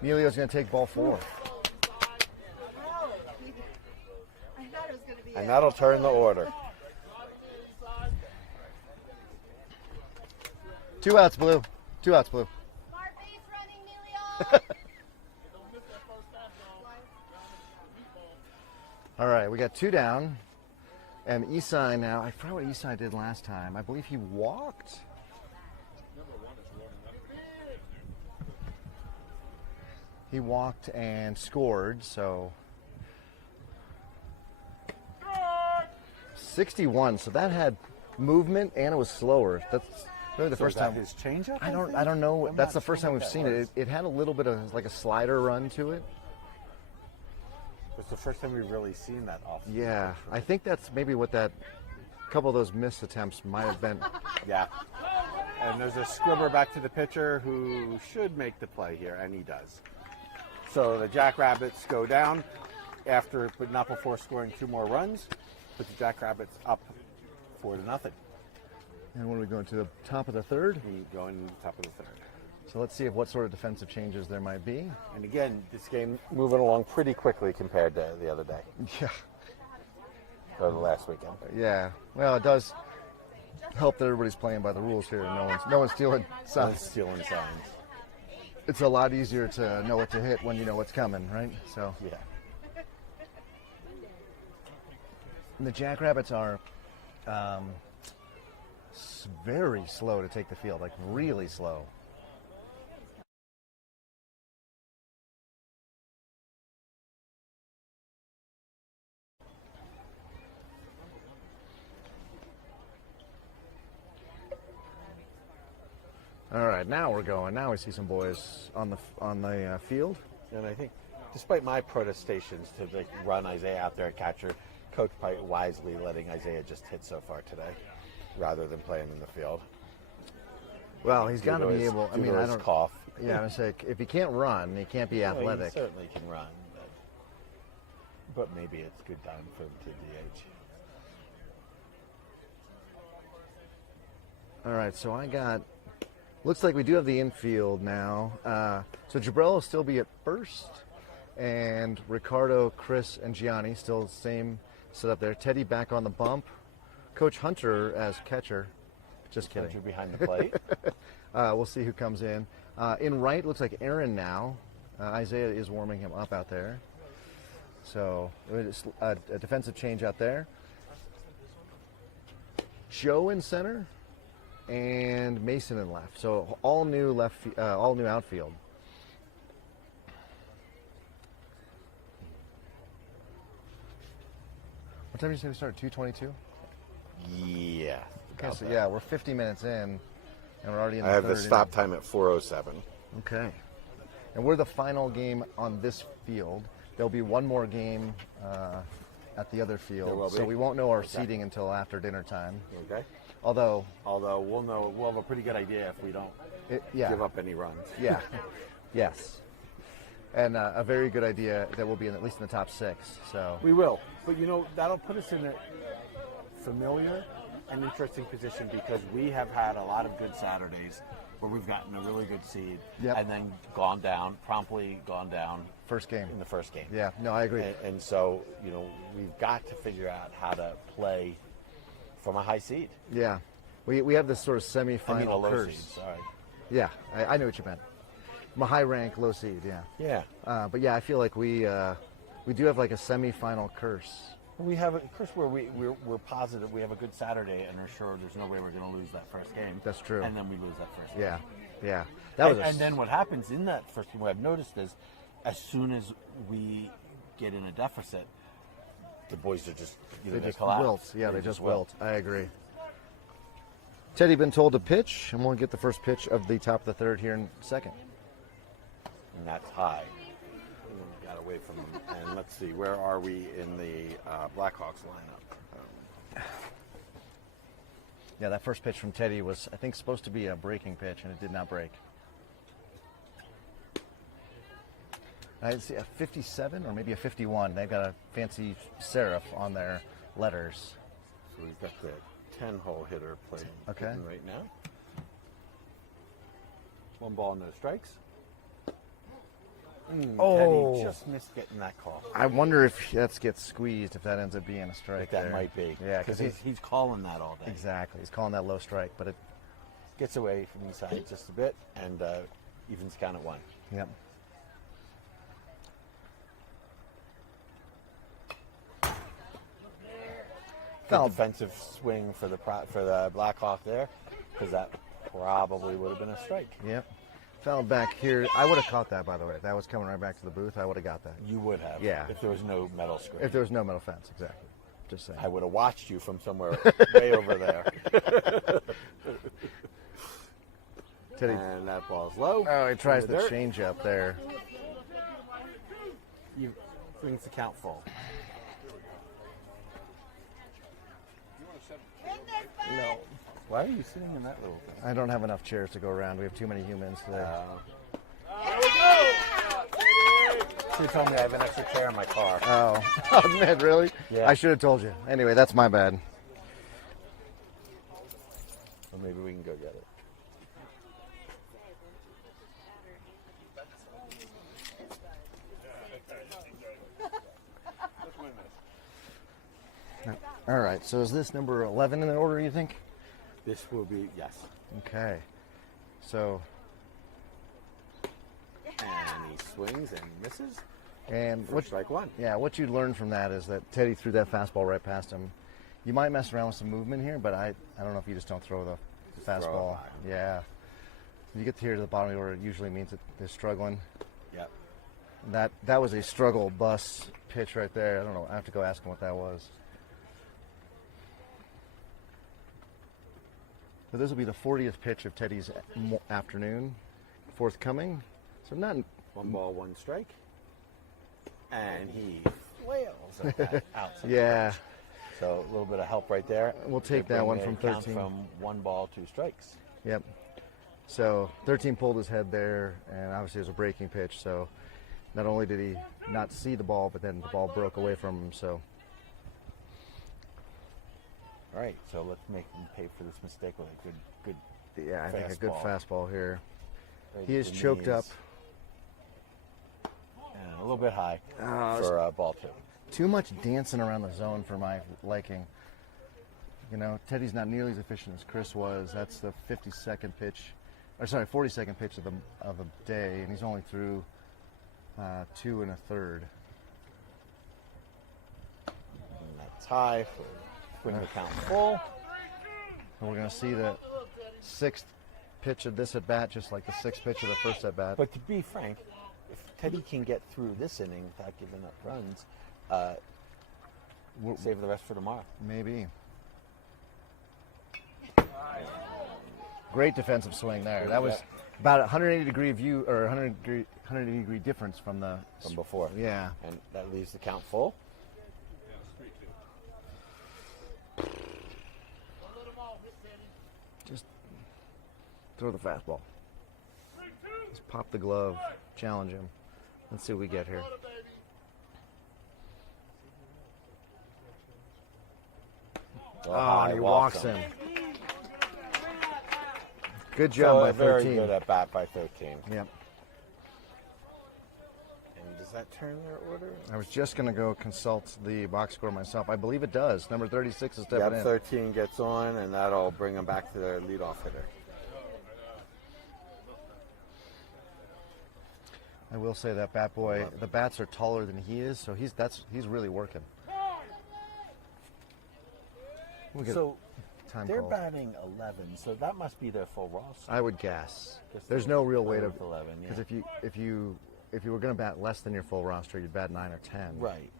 Emilio's going to take ball 4. And that'll turn the order. 2 outs, Blue. 2 outs, Blue. Smart base running, Emilio. All right, we got 2 down. And Esai now, I forgot what Esai did last time. I believe he walked. He walked and scored, so 61. So that had movement and it was slower. That's really the So first is that time. his changeup? I don't know. I'm That's not the first sure time what we've that seen was. it. It had a little bit of like a slider run to it. It's the first time we've really seen that off. Yeah, I think that's maybe what that couple of those missed attempts might have been. Yeah. And there's a squibber back to the pitcher who should make the play here, and he does. So the Jackrabbits go down after, but not before scoring 2 more runs. Put the Jackrabbits up 4-0. And when are we going to the top of the 3rd? We go in the top of the 3rd. So let's see what sort of defensive changes there might be. And again, this game moving along pretty quickly compared to the other day, Yeah, or the last weekend. yeah. Well, it does help that everybody's playing by the rules here. No one's stealing Some signs. stealing signs. It's a lot easier to know what to hit when you know what's coming, right? So Yeah. and the Jackrabbits are very slow to take the field, like really slow. All right, now we're going. Now we see some boys on the field. And I think, despite my protestations to like run Isaiah out there at catcher, Coach Pite wisely letting Isaiah just hit so far today, rather than playing in the field. Well, he's got to Due be his- able. I due mean, to I his don't. cough. Yeah, I'm gonna say if he can't run, he can't be Well, athletic. he certainly can run, but maybe it's good time for him to DH. All right, so I got. Looks like we do have the infield now. So Jabril will still be at first, and Ricardo, Chris, and Gianni still the same setup there. Teddy back on the bump. Coach Hunter as catcher. Just kidding. Hunter behind the plate. We'll see who comes in. In right, looks like Aaron now. Isaiah is warming him up out there. So it's a defensive change out there. Joe in center, and Mason in left. So all new all new outfield. What time did you say we started? 2:22. Yeah. Okay, so yeah, we're 50 minutes in, And we're already in the I have third the stop inning. time at 4:07. Okay. And we're the final game on this field. There'll be one more game at the other There will field, so be? we won't know our seating until after dinner time. Okay. Although, Although we'll have a pretty good idea if we don't yeah, give up any runs. yeah, yes, and a very good idea that we'll be at least in the top 6. So We will, but that'll put us in a familiar and interesting position because we have had a lot of good Saturdays where we've gotten a really good seed Yep. and then promptly gone down first game. in the first game. Yeah, no, I agree. And so, we've got to figure out how to play from a high seed. Yeah, we have this sort of semifinal I mean, a low curse. seed, sorry. Yeah, I know what you meant. I'm a high rank, low seed. Yeah, Yeah. but yeah, I feel like we do have like a semifinal curse. We have a curse where we're positive we have a good Saturday and are sure there's no way we're going to lose that first game. That's true. And then we lose that first game. Yeah, yeah. That was And then what happens in that first game, what I've noticed is as soon as we get in a deficit, the boys are just, they just collapse. wilt. Yeah, they just wilt. I agree. Teddy been told to pitch, and we'll get the first pitch of the top of the third here in a second. And that's high. Got away from them. And let's see, where are we in the Blackhawks lineup? Yeah, that first pitch from Teddy was, I think, supposed to be a breaking pitch, and it did not break. I see a 57 or maybe a 51. They've got a fancy serif on their letters. So we've got the 10-hole hitter playing Okay. right now. 1 ball, no strikes. Teddy just missed getting that call. I wonder if that gets squeezed, if that ends up being a strike. That there. might be. Yeah, because because he's calling that all day. exactly. He's calling that low strike, but it. Gets away from inside just a bit and evens count at 1. Yep. Good Foul. defensive swing for the Blackhawk there, because that probably would have been a strike. Yep. Fouled back here. I would have caught that, by the way. If that was coming right back to the booth, I would have got that. You would have, Yeah. if there was no metal screen. If there was no metal fence, exactly. Just saying. I would have watched you from somewhere way over there. Teddy. And that ball's low. Oh, he tries In the dirt. change up there. You brings the count full. No. Why are you sitting in that little thing? I don't have enough chairs to go around. We have too many humans today. She told me I have an extra chair in my car. Oh, man, really? Yeah. I should have told you. Anyway, that's my bad. Or maybe we can go get it. All right, so is this number 11 in the order, you think? This will be, yes. Okay. So, And he swings and misses. and For what, strike 1. yeah, what you learned from that is that Teddy threw that fastball right past him. You might mess around with some movement here, but I don't know if you just don't throw the throw it fastball. by. Yeah. If you get here to the bottom of the order, it usually means that they're struggling. Yep. That was a struggle bus pitch right there. I don't know. I have to go ask him what that was. But this will be the 40th pitch of Teddy's afternoon, forthcoming. So not 1 ball, 1 strike. And he flails at that outside. yeah. So a little bit of help right there. We'll take to that bring one the from count 13. From 1 ball, 2 strikes. Yep. So 13 pulled his head there, and obviously it was a breaking pitch. So not only did he not see the ball, but then the ball broke away from him. So All right, so let's make him pay for this mistake with a good. yeah, I think a good Fastball. fastball here. right He to is the choked knees. up. And a little bit high Oh, for ball 2. Too much dancing around the zone for my liking. You know, Teddy's not nearly as efficient as Chris was. That's the 42nd pitch, or sorry, 42nd pitch of the day, and he's only through 2 1/3. And that's high for bring the count full. And we're going to see the 6th pitch of this at bat, just like the 6th pitch of the first at bat. But to be frank, if Teddy can get through this inning without giving up runs, save the rest for tomorrow. Maybe. Great defensive swing there. That was about 180 degree view or 180 degree difference from the From before. Yeah. And that leaves the count full. Just throw the fastball. Just pop the glove, challenge him. Let's see what we get here. Oh, and he walks him. Good job So by very 13. good at bat by 13. Yep. And does that turn their order? I was just going to go consult the box score myself. I believe it does. Number 36 is stepping Yep, in. 13 gets on, and that'll bring them back to their leadoff hitter. I will say that bat boy, the bats are taller than he is, so he's really working. We'll get So time they're call. batting 11, so that must be their full roster. I would guess. Guess There's they're no real way to, with 11, yeah. because if you were going to bat less than your full roster, you'd bat 9 or 10. Right.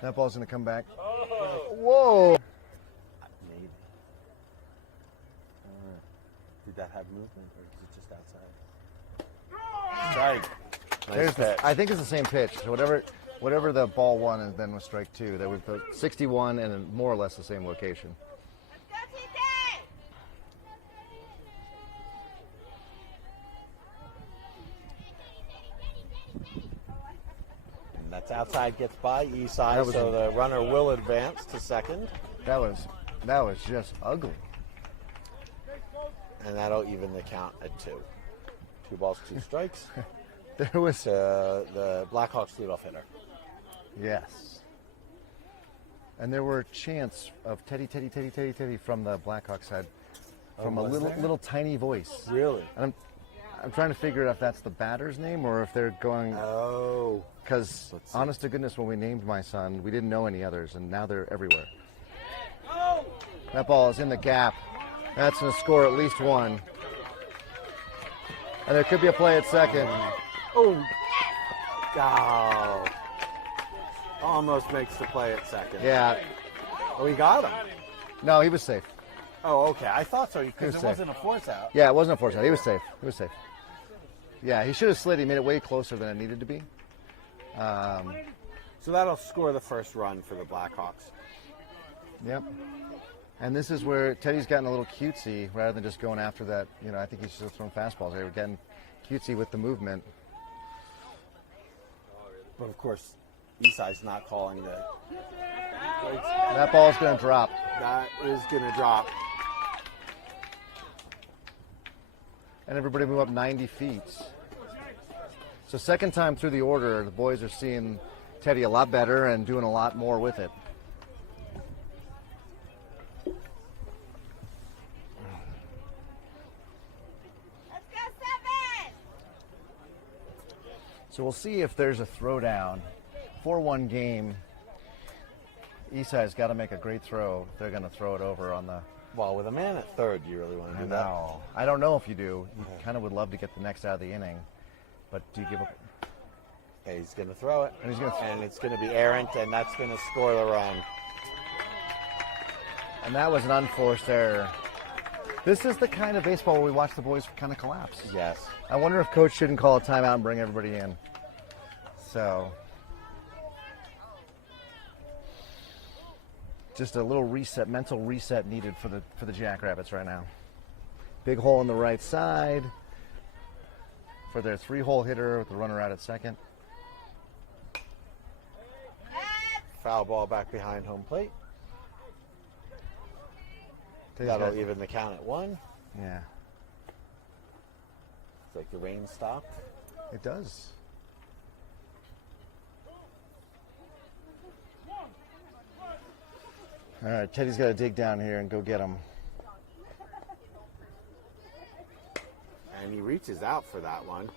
That ball's going to come back. Whoa! Maybe. Did that have movement, or is it just outside? Strike. Nice pitch. I think it's the same pitch. So whatever the ball one and then was strike 2. That was the 61 and in more or less the same location. Let's go, TK! And that's outside, gets by Esai, That was so the runner will advance to second, That was just ugly. and that'll even the count at 2. 2 balls, 2 strikes. There was The Blackhawks leadoff hitter. yes. And there were chants of Teddy from the Blackhawks side, from a was there? little tiny voice. Really? And I'm trying to figure out if that's the batter's name or if they're going, Oh. because Let's see. honest to goodness, when we named my son, we didn't know any others, and now they're everywhere. That ball is in the gap. That's going to score at least 1. And there could be a play at second. Oh. Oh. Almost makes the play at second. Yeah. Oh, he got him. No, he was safe. Oh, okay. I thought so He because was it safe. wasn't a force out. Yeah, it wasn't a force out. He was safe. He was safe. Yeah, he should have slid. He made it way closer than it needed to be. So that'll score the first run for the Blackhawks. Yep. And this is where Teddy's gotten a little cutesy rather than just going after that. You know, I think he should have thrown fastballs. They were getting cutesy with the movement. But of course, Esai's not calling the. That ball's going to drop. That is going to drop. And everybody move up 90 feet. So second time through the order, the boys are seeing Teddy a lot better and doing a lot more with it. Let's go, 7! So we'll see if there's a throwdown. 4-1 game. Esai's got to make a great throw. They're going to throw it over on the... Well, with a man at third, you really want to I do that? know. I don't know if you do. You kind of would love to get the next out of the inning. But do you give up? Okay, he's going to throw it. And he's gonna and it's going to be errant, and that's going to score the run. And that was an unforced error. This is the kind of baseball where we watch the boys kind of collapse. Yes. I wonder if coach shouldn't call a timeout and bring everybody in. So, just a little reset, mental reset needed for the Jackrabbits right now. Big hole on the right side for their 3-hole hitter with the runner out at second. Foul ball back behind home plate. Teddy's That'll got- even the count at 1. Yeah, It's like the rain stopped. it does. All right, Teddy's got to dig down here and go get him. And he reaches out for that one.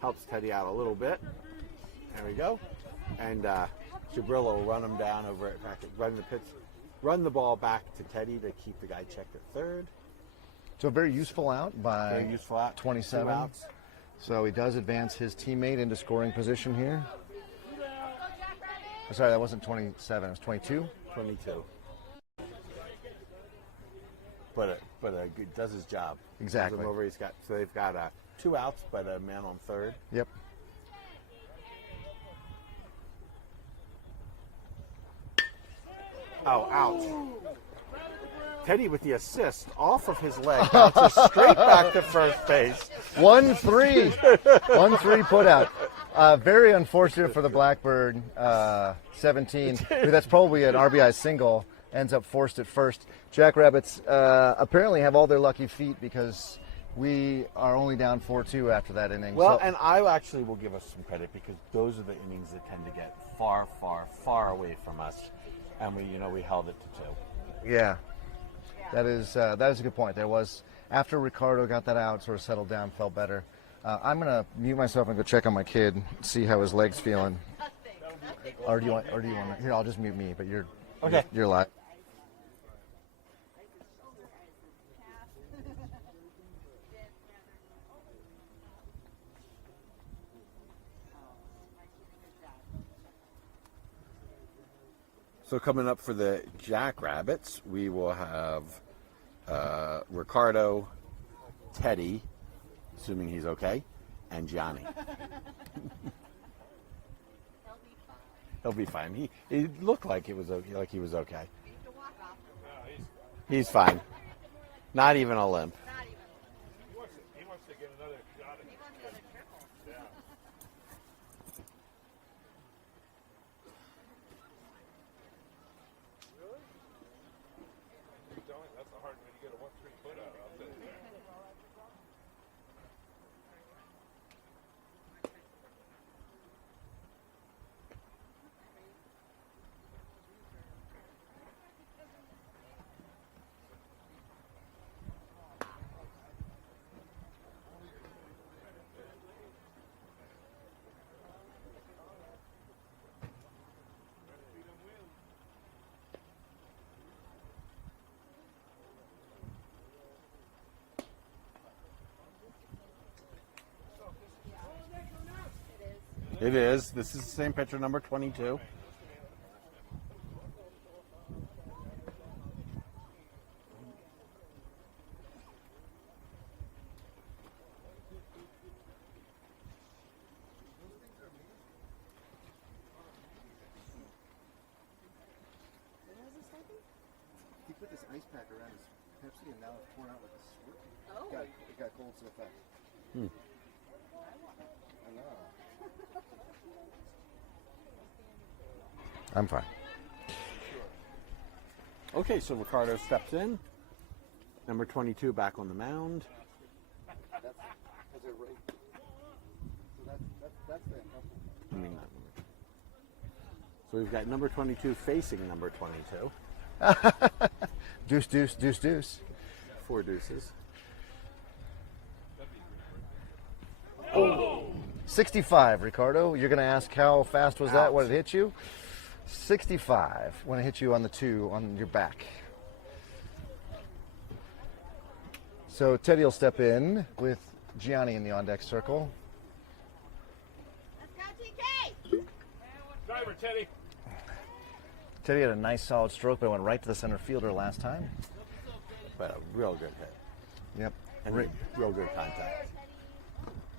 Helps Teddy out a little bit. There we go. And Jabril will run him down over at run the ball back to Teddy to keep the guy checked at third. So a very useful out by Very useful out. 27. 2 outs. So he does advance his teammate into scoring position here. Oh, sorry, that wasn't 27. It was 22. 22. It does his job. Exactly. Moves him over. So they've got 2 outs, but a man on third. Yep. Oh, ouch. Teddy with the assist off of his leg, bounces straight back to first base. 1-3. 1-3 put out. Very unfortunate for the Blackbird 17, who that's probably an RBI single, ends up forced at first. Jackrabbits apparently have all their lucky feet because we are only down 4-2 after that inning. Well, So- and I actually will give us some credit because those are the innings that tend to get far, far, far away from us, and we held it to 2. Yeah, that is a good point. There was, after Ricardo got that out, sort of settled down, felt better. I'm gonna mute myself and go check on my kid, see how his leg's feeling. Or do you want? Here, I'll just mute me. But you're Okay. You're live. So coming up for the Jackrabbits, we will have Ricardo, Teddy, assuming he's okay, and Johnny. He'll be fine. He looked like he was okay. He's fine. Not even a limp. He wants to get another shot at it. Yeah. Really? You're telling me that's a hard way to get a 1-3 put out. I'll tell you that. It is. This is the same pitcher, number 22. He put this ice pack around his Pepsi, and now it's pouring out like a squirt. Oh. It got cold so fast. I know. I'm fine. Okay, so Ricardo steps in. Number 22 back on the mound. That's it right. So that's the I mean, not number. So we've got number 22 facing number 22. Deuce, deuce, deuce, deuce. 4 deuces. 65, Ricardo. You're going to ask how fast was that when it hit you? 65 when it hit you on the 2 on your back. So Teddy will step in with Gianni in the on-deck circle. Let's go, TK! Driver, Teddy. Teddy had a nice solid stroke, but it went right to the center fielder last time. But a real good hit. Yep. And real good contact.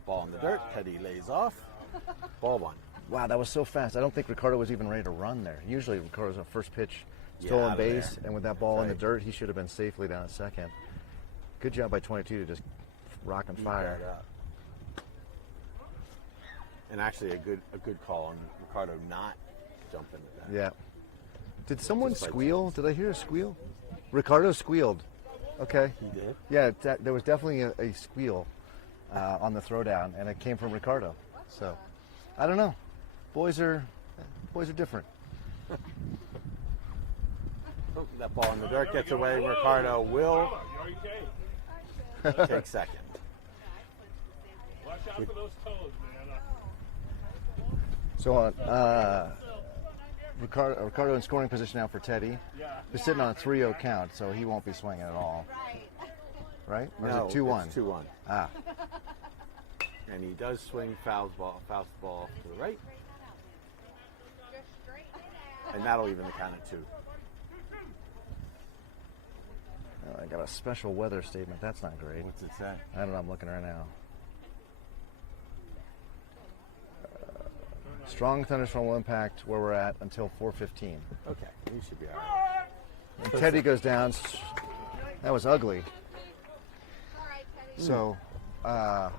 Ball in the dirt. Teddy lays off. Ball 1. Wow, that was so fast. I don't think Ricardo was even ready to run there. Usually Ricardo's on first pitch, Yeah, stolen out of base, there. and with that ball in the Right. dirt, he should have been safely down at second. Good job by 22 to just rock and fire. Eat that up. And actually a good call on Ricardo not jumping at that. Yeah. Did someone Just like- squeal? Did I hear a squeal? Ricardo squealed. Okay. He did? Yeah, there was definitely a squeal on the throwdown, and it came from Ricardo. So, I don't know. Boys are different. Oh, that ball in the dirt gets away. Ricardo will You okay? take second. Watch out for those toes, man. So on Ricardo in scoring position now for Teddy. Yeah. He's sitting on a 3-0 count, so he won't be swinging at all. Right? Or No, is it 2-1? it's 2-1. Ah. And he does swing fouls the ball to the right. And that'll even the count at 2. I got a special weather statement. That's not great. What's it say? I don't know. I'm looking right now. Strong thunderstorm will impact where we're at until 4:15. Okay, we should be all right. And Teddy goes down. That was ugly. So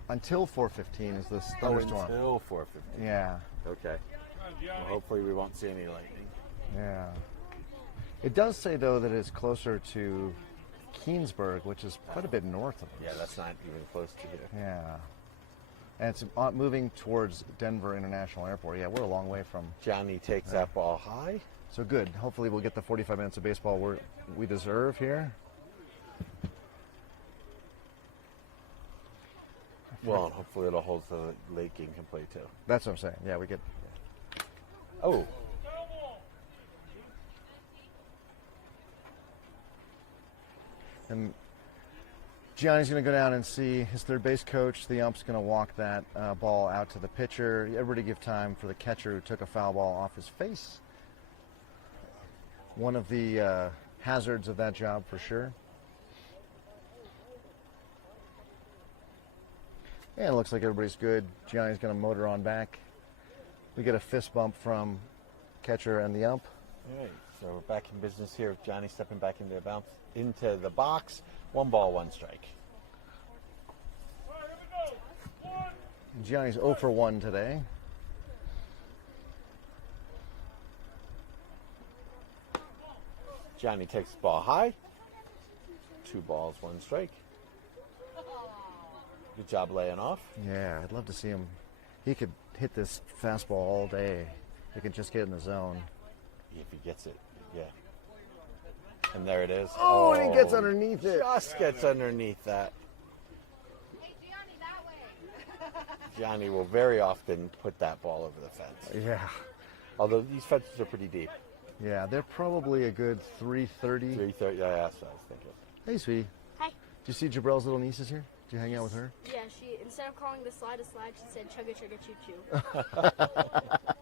until 4:15 is this thunderstorm. Until 4:15. Yeah, Okay. Well, hopefully we won't see any lightning. yeah. It does say though that it's closer to Keensburg, which is quite a bit north of us. Yeah, that's not even close to here. Yeah. And it's moving towards Denver International Airport. Yeah, we're a long way from. Johnny takes that ball high. So good. Hopefully we'll get the 45 minutes of baseball we deserve here. Well, and hopefully it'll hold so the late game can play too. That's what I'm saying. Yeah, we get. Oh, And Gianni's going to go down and see his third base coach. The ump's going to walk that ball out to the pitcher. Everybody give time for the catcher who took a foul ball off his face. One of the hazards of that job for sure. And it looks like everybody's good. Gianni's going to motor on back. We get a fist bump from catcher and the ump. all right. So we're back in business here. Johnny stepping back into the box. 1 ball, 1 strike. Gianni's 0 for 1 today. Johnny takes the ball high. 2 balls, 1 strike. Good job laying off. Yeah, I'd love to see him. He could hit this fastball all day. He could just get in the zone. If he gets it, yeah. And there it is. Oh, and he gets underneath it. Just gets underneath that. Hey, Gianni, that way. Johnny will very often put that ball over the fence. Yeah. Although these fences are pretty deep. Yeah, they're probably a good 330. 330, yeah, that's what I was thinking. Hey, sweetie. Hi. Do you see Jabrel's little niece is here? Do you hang out with her? Yeah, she instead of calling the slide a slide, she said chugga chugga choo choo.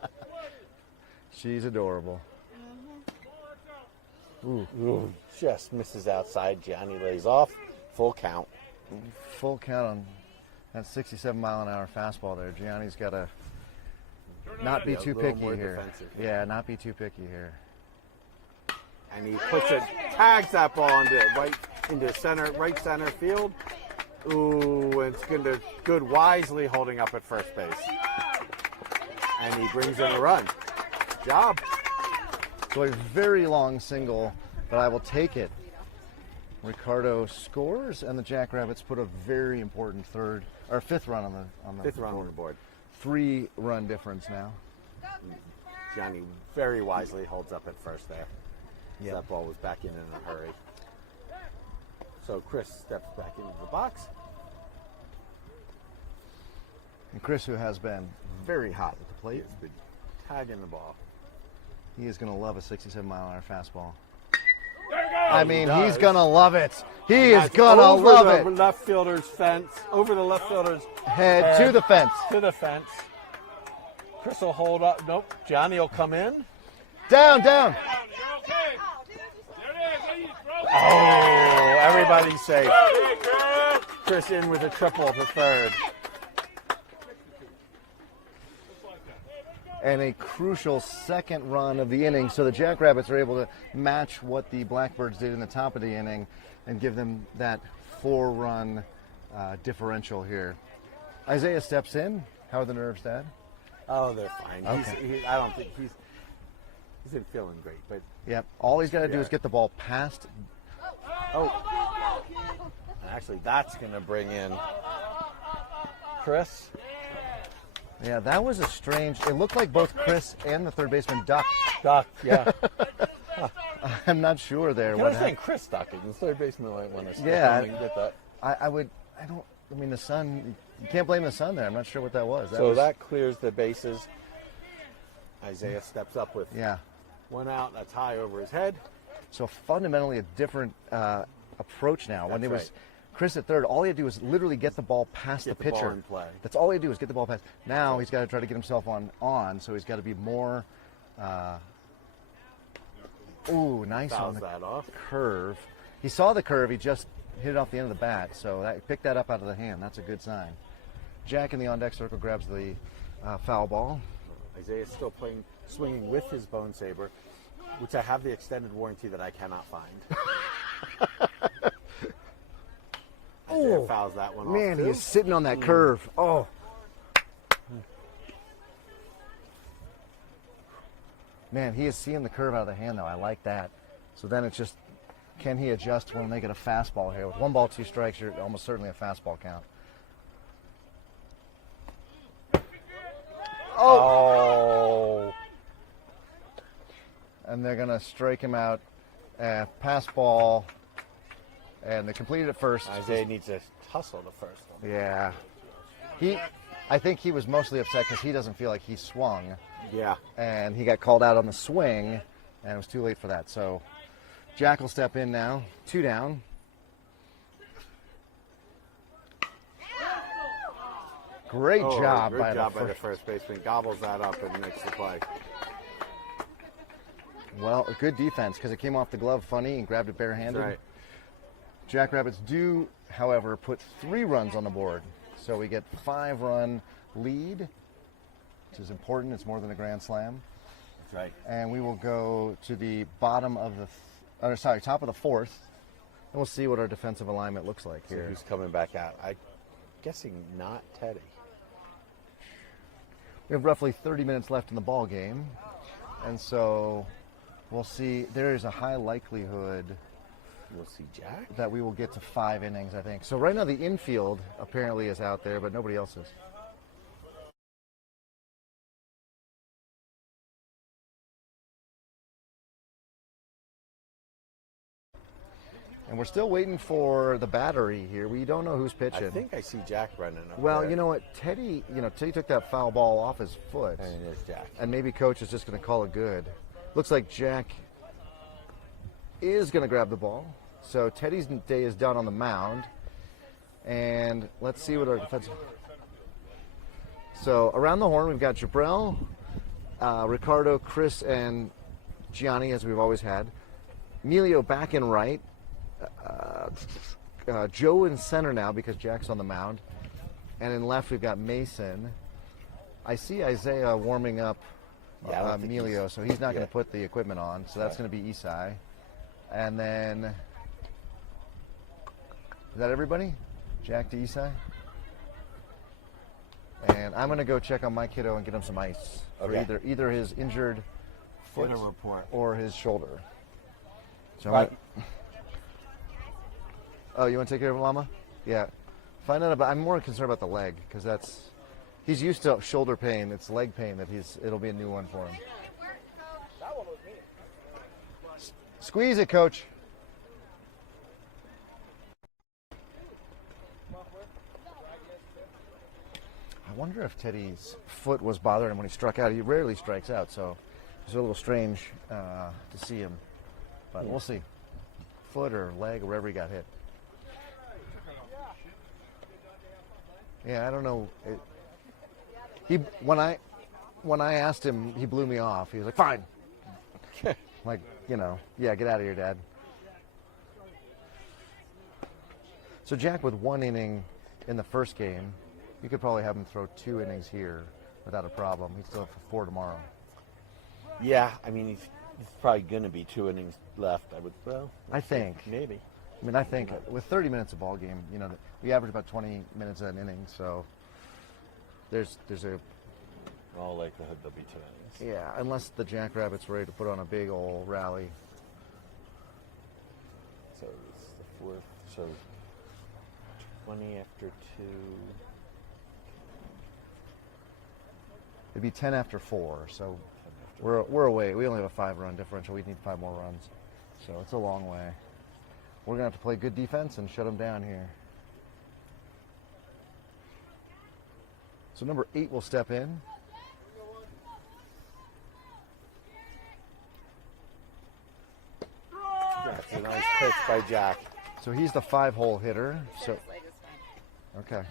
She's adorable. Ooh, Ooh, just misses outside. Gianni lays off. Full count. full count on that 67-mile-an-hour fastball there. Gianni's got to not be Yeah, a too little picky more here. defensive. Yeah, not be too picky here. And he puts it, tags that ball into center, right center field. Ooh, and it's good wisely holding up at first base. And he brings in a run. Good job. So a very long single, but I will take it. Ricardo scores, and the Jackrabbits put a very important fifth run on the Fifth run on the board. 3-run difference now. Gianni very wisely holds up at first there. Yeah. That ball was back in a hurry. So Chris steps back into the box. And Chris, who has been very hot at the He plate, has been tagging the ball. he is going to love a 67-mile-an-hour fastball. There we go. I mean, does. he's going to love it. He is That's going to over love the it. left fielder's fence, over the left fielder's Head to the fence. to the fence. Chris will hold up. Nope. Johnny will come in. Down. You're okay. There it is. There you throw. Oh, everybody's safe. Hey, Chris. Chris in with a triple to third. And a crucial second run of the inning, so the Jackrabbits are able to match what the Blackbirds did in the top of the inning and give them that 4-run differential here. Isaiah steps in. How are the nerves, Dad? Oh, they're fine. Okay. I don't think he's isn't feeling great, but Yep. All he's got to do Yeah. is get the ball past. actually that's going to bring in Chris. Yeah, that was a strange. It looked like both Chris and the third baseman ducked. Duck, yeah. I'm not sure there. I What understand happened. Chris ducking. The third baseman might want to step Yeah. in and get that. I mean, the sun. You can't blame the sun there. I'm not sure what that was. So that clears the bases. Isaiah steps up with Yeah. 1 out. That's high over his head. So fundamentally a different approach now. When That's it was right. Chris at third, all he had to do was literally get the ball past Get the the ball pitcher. in play. That's all he had to do was get the ball past. Now he's got to try to get himself on. So he's got to be more. Nice Fouls on the that off. curve. He saw the curve. He just hit it off the end of the bat. So picked that up out of the hand. That's a good sign. Jack in the on-deck circle grabs the foul ball. Isaiah's still swinging with his bone saber, which I have the extended warranty that I cannot find. Isaiah fouls that one off. Man, too. he is sitting on that curve. Oh. Man, he is seeing the curve out of the hand, though. I like that. So then it's just, can he adjust when they get a fastball here? With 1 ball, 2 strikes, you're almost certainly a fastball count. Oh. And they're going to strike him out. Pass ball. And they completed it first. Isaiah needs to hustle the first one. Yeah. I think he was mostly upset because he doesn't feel like he swung. Yeah. And he got called out on the swing, and it was too late for that. So Jack will step in now. 2 down. Great job Great by job the by the first baseman. Gobbles that up and makes the play. Well, a good defense because it came off the glove funny and grabbed it barehanded. That's right. Jackrabbits do, however, put 3 runs on the board. So we get 5-run lead, which is important. It's more than a grand slam. That's right. And we will go to the bottom of the, top of the 4th, and we'll see what our defensive alignment looks like So here. who's coming back out? I'm guessing not Teddy. We have roughly 30 minutes left in the ball game, and so we'll see. There is a high likelihood We'll see Jack. that we will get to 5 innings, I think. So right now the infield apparently is out there, but nobody else is. And we're still waiting for the battery here. We don't know who's pitching. I think I see Jack running up Well, there. you know what? Teddy took that foul ball off his foot. And it is Jack. And maybe coach is just going to call it good. Looks like Jack is going to grab the ball. So Teddy's day is done on the mound. And let's see what our defense. So around the horn, we've got Jabrell, Ricardo, Chris, and Gianni, as we've always had. Emilio back in right. Joe in center now because Jack's on the mound. And in left, we've got Mason. I see Isaiah warming up Yeah, I don't think Emilio, so he's not going yeah. to put the equipment on. So that's going to be Isai. And then, is that everybody? Jack to Isai? And I'm going to go check on my kiddo and get him some ice for Okay. either his injured foot Get a report. or his shoulder. So Right. Oh, you want to take care of Llama? Yeah. Find out about. I'm more concerned about the leg because he's used to shoulder pain. It's leg pain that it'll be a new one for him. Squeeze it, coach. I wonder if Teddy's foot was bothering him when he struck out. He rarely strikes out, so it's a little strange to see him. But we'll see. Foot or leg or wherever he got hit. Yeah, I don't know. When I asked him, he blew me off. He was like, "Fine." Like, yeah, get out of here, Dad. So Jack, with 1 inning in the first game, you could probably have him throw 2 innings here without a problem. He'd still have 4 tomorrow. Yeah, I mean, he's probably going to be 2 innings left. I think. Maybe. I mean, I think with 30 minutes a ball game, we average about 20 minutes an inning, so there's a All likelihood there'll be 2 innings. yeah, unless the Jackrabbits ready to put on a big old rally. So it's the 4th. So 20 after 2. It'd be 10 after 4, so we're away. We only have a 5-run differential. We need 5 more runs, so it's a long way. We're gonna have to play good defense and shut them down here. So number 8 will step in. That's a nice pitch by Jack. So he's the 5-hole hitter. So okay.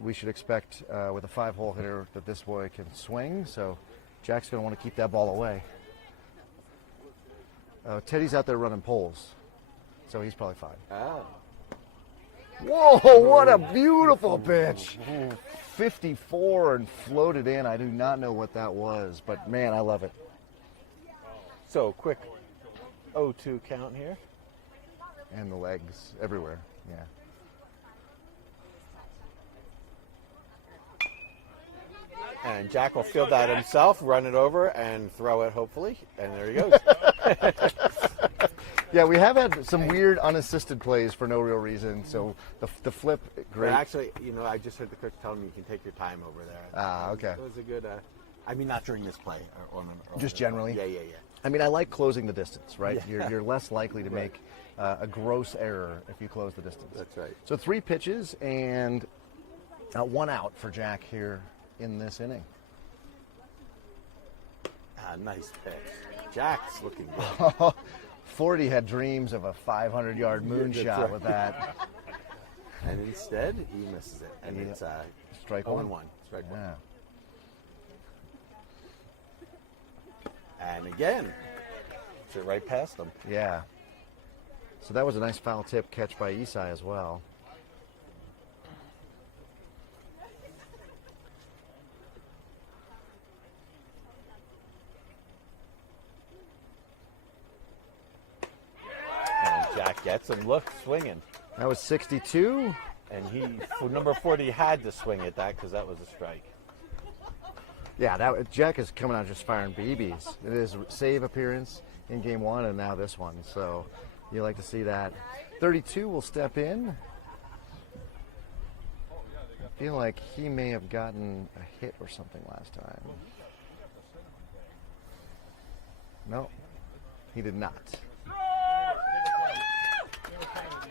We should expect with a 5-hole hitter that this boy can swing. So Jack's going to want to keep that ball away. Teddy's out there running poles, so he's probably fine. Oh. Whoa, what a beautiful pitch. 54 and floated in. I do not know what that was, but man, I love it. So quick 0-2 count here. And the legs everywhere, yeah. And Jack will field that himself, run it over, and throw it, hopefully. And there he goes. Yeah, we have had some weird unassisted plays for no real reason. So the flip, great. But actually, I just heard the coach tell me you can take your time over there. Ah, okay. It was a good, I mean, not during this play. Or Just generally? Yeah. I mean, I like closing the distance, right? Yeah. You're less likely to make a gross error if you close the distance. That's right. So 3 pitches and 1 out for Jack here in this inning. Nice pitch. Jack's looking good. 40 had dreams of a 500-yard Yeah, moonshot that's right. with that. And instead, he misses it. And it's Strike 0-1. one. Strike one. Yeah. And again, it's it right past him. Yeah. So that was a nice foul tip catch by Isai as well. And Jack gets him. Look, swinging. That was 62. And for number 40, had to swing at that because that was a strike. Yeah, Jack is coming out just firing BBs. It is save appearance in game 1 and now this one. So you like to see that. 32 will step in. I feel like he may have gotten a hit or something last time. No, he did not.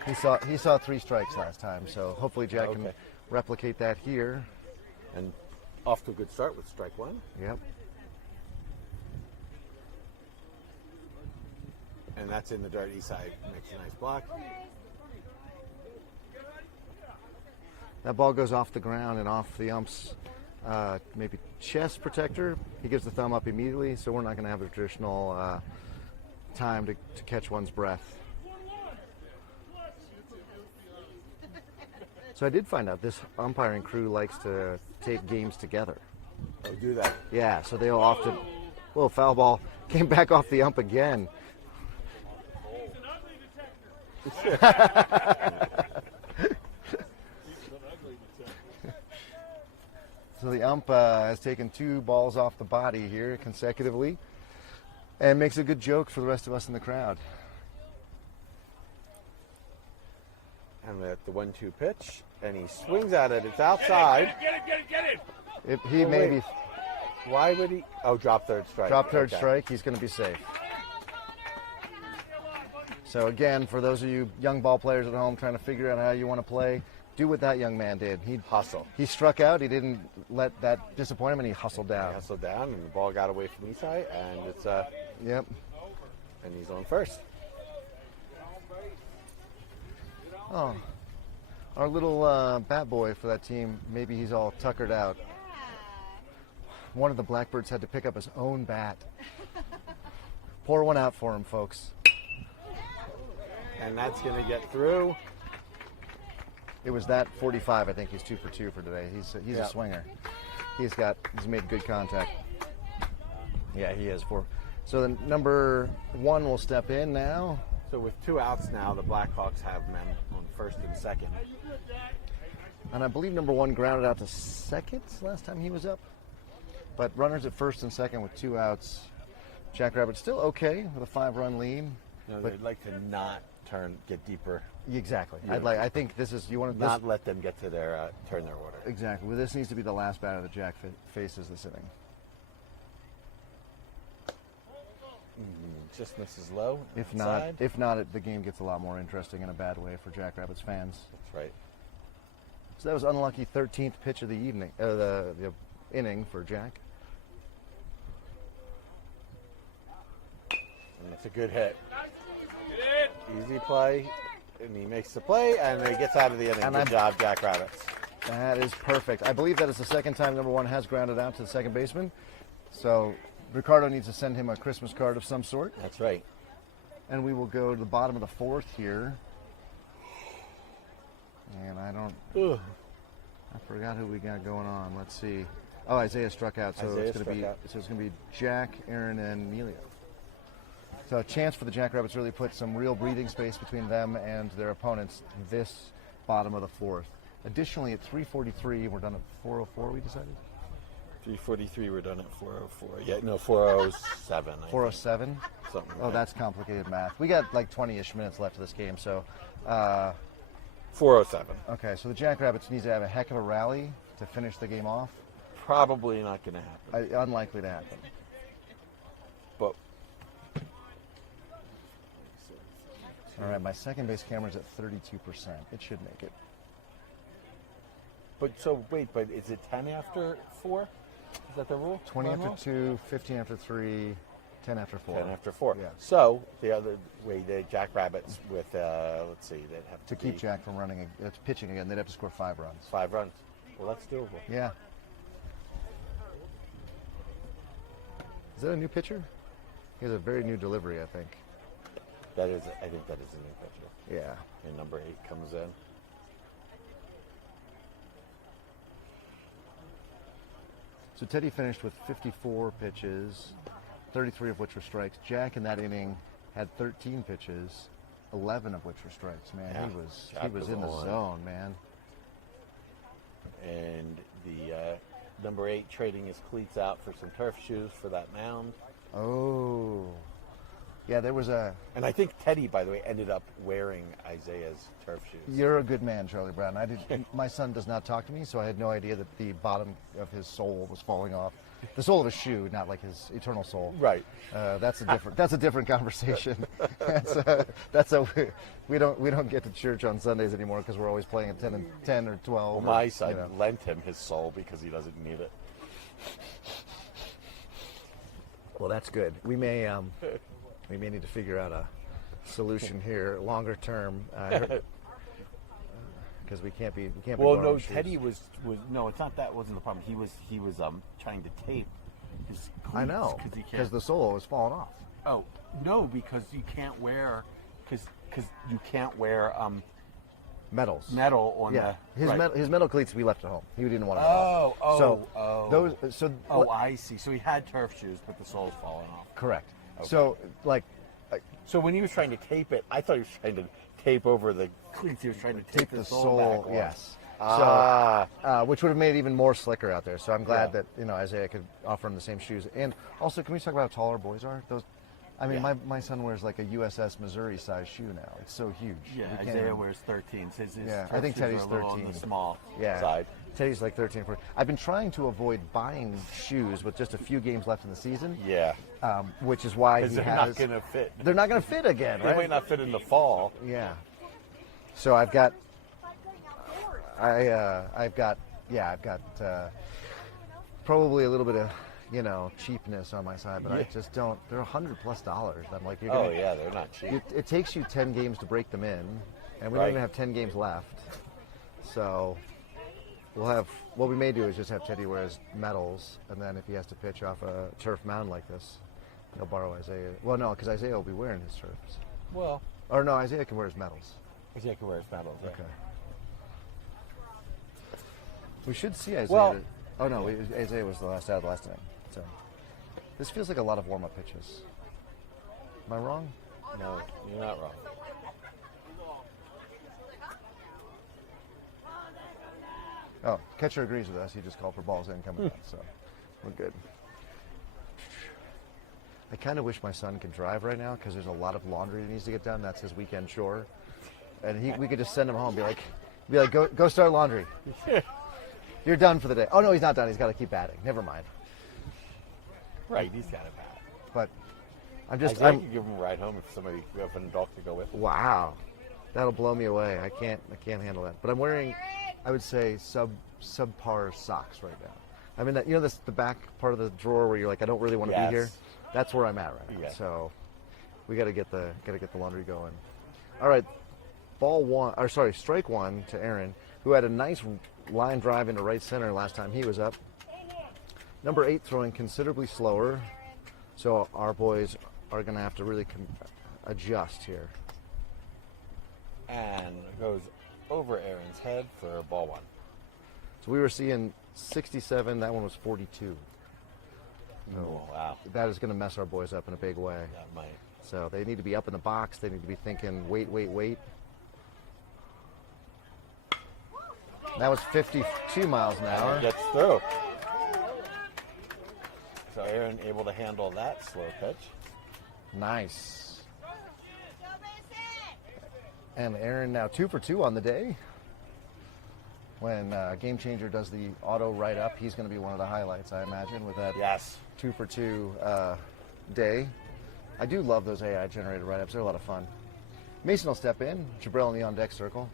He saw 3 strikes last time, so hopefully Jack can replicate that here. And off to a good start with strike 1. Yep. And that's in the dirt. Isai makes a nice block. That ball goes off the ground and off the ump's maybe chest protector. He gives the thumb up immediately, so we're not going to have the traditional time to catch one's breath. So I did find out this umpiring crew likes to tape games together. Oh, do that. Yeah, so they'll often. Whoa, foul ball came back off the ump again. So the ump has taken 2 balls off the body here consecutively and makes a good joke for the rest of us in the crowd. And at the 1-2 pitch, and he swings at it. It's outside. Get it! He maybe wait. Why would he? Oh, drop third strike. drop third Okay. strike. He's going to be safe. So again, for those of you young ball players at home trying to figure out how you want to play, do what that young man did. He Hustle. He struck out. He didn't let that disappoint him, and he hustled He down. hustled down, and the ball got away from Isai, and it's Yep. and he's on first. Oh, our little bat boy for that team. Maybe he's all tuckered out. One of the Blackbirds had to pick up his own bat. Pour one out for him, folks. And that's going to get through. It was that 45. I think he's 2 for 2 for today. He's Yeah. a swinger. He's made good contact. Yeah, he is. So the number 1 will step in now. So with 2 outs now, the Blackhawks have men on first and second. And I believe number 1 grounded out to second last time he was up. But runners at first and second with 2 outs. Jackrabbit still okay with a 5-run lead. No, But- they'd like to not get deeper, Exactly. Yeah. I think this is you want to not let them get to their turn their order. exactly. Well, this needs to be the last batter that Jack faces this inning. Just misses low. If inside. not, the game gets a lot more interesting in a bad way for Jackrabbits fans. That's right. So that was unlucky 13th pitch of the evening, the inning for Jack. And it's a good hit. Easy play, and he makes the play, and he gets out of the inning. And Good job, Jackrabbits. That is perfect. I believe that is the second time number 1 has grounded out to the second baseman. So Ricardo needs to send him a Christmas card of some sort. That's right. And we will go to the bottom of the fourth here. And I forgot who we got going on. Let's see. Oh, Isaiah struck out, so it's going to be Jack, Aaron, and Nelia. So a chance for the Jackrabbits to really put some real breathing space between them and their opponents this bottom of the fourth. Additionally, at 3:43, we're done at 4:04. We decided. 3:43. We're done at 4:04. Yeah, no, 4:07. 4:07. Something. Oh, that's complicated math. We got like 20-ish minutes left of this game, so. 4:07. Okay, so the Jackrabbits need to have a heck of a rally to finish the game off. Probably not going to happen. Unlikely to happen. But all right, my second base camera's at 32%. It should make it. but is it 10 after 4? Is that the rule? 20 Run after rule? 2, 15 after 3, 10 after 4. 10 after 4. Yeah. So the other way, the Jackrabbits with let's see, they'd have To keep Jack from pitching again, they'd have to score 5 runs. 5 runs. Well, that's doable. Yeah. Is that a new pitcher? He has a very new delivery, I think. I think that is a new pitcher. Yeah. And number 8 comes in. So Teddy finished with 54 pitches, 33 of which were strikes. Jack in that inning had 13 pitches, 11 of which were strikes. Man, Yeah. he was Jack in the was on. zone, man. And the number 8 trading his cleats out for some turf shoes for that mound. Oh. Yeah, there was a... And I think Teddy, by the way, ended up wearing Isaiah's turf shoes. You're a good man, Charlie Brown. My son does not talk to me, so I had no idea that the bottom of his sole was falling off. The sole of his shoe, not like his eternal soul. Right. That's a different conversation. We don't get to church on Sundays anymore because we're always playing at 10 or 12. Well, my son lent him his soul because he doesn't need it. Well, that's good. We may need to figure out a solution here, longer term, because we can't be. Well, borrowing no, shoes. Teddy was no. It's not that wasn't the problem. He was trying to tape his cleats. I know because the sole is falling off. Oh no, because you can't wear because you can't wear Metals. metal on Yeah, the his metal cleats we left at home. He didn't want them. I see. So he had turf shoes, but the sole's falling off. Correct. Okay. So So when he was trying to tape it, I thought he was trying to tape over the cleats. He was trying to tape the sole back on. Yes. Ah. So, which would have made it even more slicker out there. So I'm glad that Isaiah could offer him the same shoes. And also, can we talk about how tall our boys are? My son wears like a USS Missouri size shoe now. It's so huge. Yeah, We can't Isaiah even- wears 13. His Yeah, I turf think shoes Teddy's are a little on 13. the small Yeah. side. Teddy's like 13, 14. I've been trying to avoid buying shoes with just a few games left in the season. Yeah, Which is why because he they're has. not going to fit. They're not going to fit again, They right? might not fit in the fall. Yeah. So I've got probably a little bit of cheapness on my side, but I just don't. They're $100+. I'm like, you're gonna, Yeah, they're not cheap. it takes you 10 games to break them in, and we don't Right. even have 10 games left. So we'll have. What we may do is just have Teddy wear his metals, and then if he has to pitch off a turf mound like this, he'll borrow Isaiah. Well, no, because Isaiah will be wearing his turfs. Well, Or no, Isaiah can wear his metals. Isaiah can wear his medals. Right? Okay. We should see Isaiah. Well- Isaiah was the last out of the last inning. So this feels like a lot of warm-up pitches. Am I wrong? No, you're not wrong. Oh, catcher agrees with us. He just called for balls in coming out, so we're good. I kind of wish my son could drive right now because there's a lot of laundry that needs to get done. That's his weekend chore, and we could just send him home. Be like, go start laundry. You're done for the day. Oh no, he's not done. He's got to keep batting. Never mind. Right, he's got a bat. But I could give him a ride home if an adult could go with him. Wow, that'll blow me away. I can't handle that. But I'm wearing, I would say, subpar socks right now. I mean, the back part of the drawer where you're like, I don't really want to be here. That's where I'm at right now. Yeah. So we got to get the laundry going. All right, strike one to Aaron, who had a nice line drive into right center last time he was up. Number 8 throwing considerably slower, so our boys are going to have to really adjust here. And it goes over Aaron's head for ball one. So we were seeing 67. That one was 42. Oh, wow. That is going to mess our boys up in a big way. That might. So they need to be up in the box. They need to be thinking, wait. That was 52 miles an And hour. it gets through. So Aaron able to handle that slow pitch. Nice. And Aaron now 2 for 2 on the day. When Game Changer does the auto write-up, he's going to be one of the highlights, I imagine, with that Yes. 2 for 2 day. I do love those AI-generated write-ups. They're a lot of fun. Mason will step in. Jabril in the on-deck circle.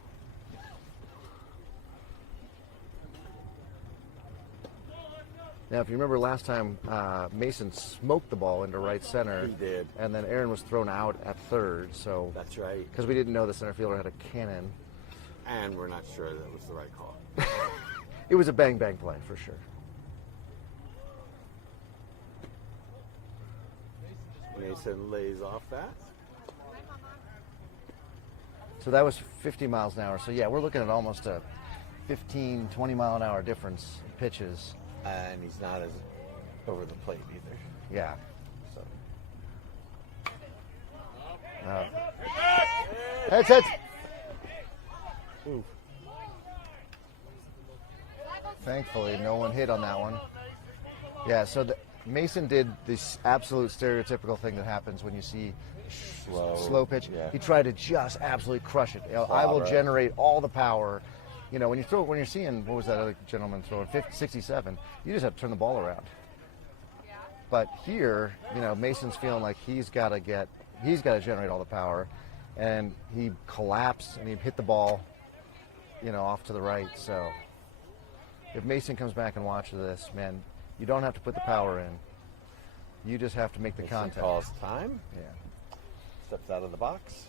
Now, if you remember last time, Mason smoked the ball into right center. He did. And then Aaron was thrown out at third. So That's right. because we didn't know the center fielder had a cannon. And we're not sure that was the right call. It was a bang-bang play for sure. Mason lays off that. So that was 50 miles an hour. So yeah, we're looking at almost a 15, 20 mile an hour difference in pitches. And he's not as over the plate either. Yeah. So Heads. Ooh. Thankfully, no one hit on that one. Yeah, so Mason did this absolute stereotypical thing that happens when you see slow pitch. Yeah. He tried to just absolutely crush it. You know, I will Clobber it. generate all the power. You know, when you're seeing, what was that other gentleman throwing, 67, you just have to turn the ball around. But here, you know, Mason's feeling like he's got to generate all the power, and he collapsed and he hit the ball, you know, off to the right. So if Mason comes back and watches this, man, you don't have to put the power in. You just have to make the Mason contact. calls time. Yeah. Steps out of the box.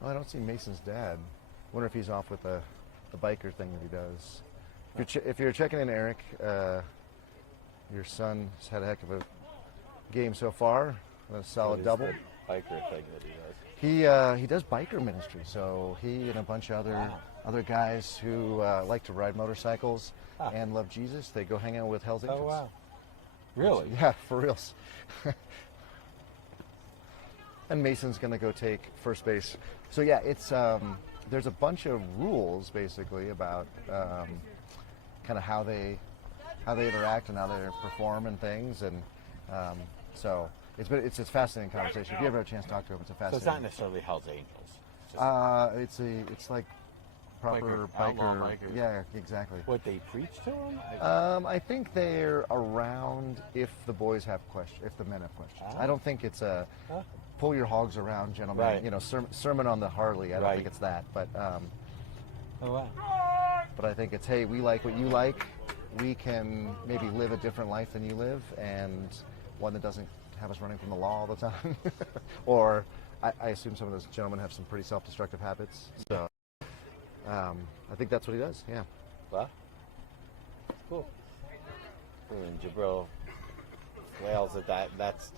Well, I don't see Mason's dad. Wonder if he's off with the biker thing that he does. If you're checking in, Eric, your son's had a heck of a game so far. A solid What is double. the biker thing that he does? He does biker ministry, so he and a bunch of other guys who like to ride motorcycles and love Jesus, they go hang out with Hell's Angels. Oh, wow. Really? Yeah, for reals. And Mason's going to go take first base. So yeah, it's there's a bunch of rules basically about kind of how they interact and how they perform and things, and so it's a fascinating conversation. If you ever have a chance to talk to him, it's a So it's fascinating. not necessarily Hell's Angels. It's just It's like proper outlaw biker. bikers. Yeah, exactly. what they preach to him. I think they're around if the boys have questions, if the men have questions. Ah. I don't think it's a pull your hogs around, gentlemen. Right. You know, sermon on the Harley. I don't Right. think it's that, but Oh, wow. but I think it's, hey, we like what you like. We can maybe live a different life than you live, and one that doesn't have us running from the law all the time. Or I assume some of those gentlemen have some pretty self-destructive habits. So I think that's what he does. Yeah. Well, cool. And Jabril wails at that. That's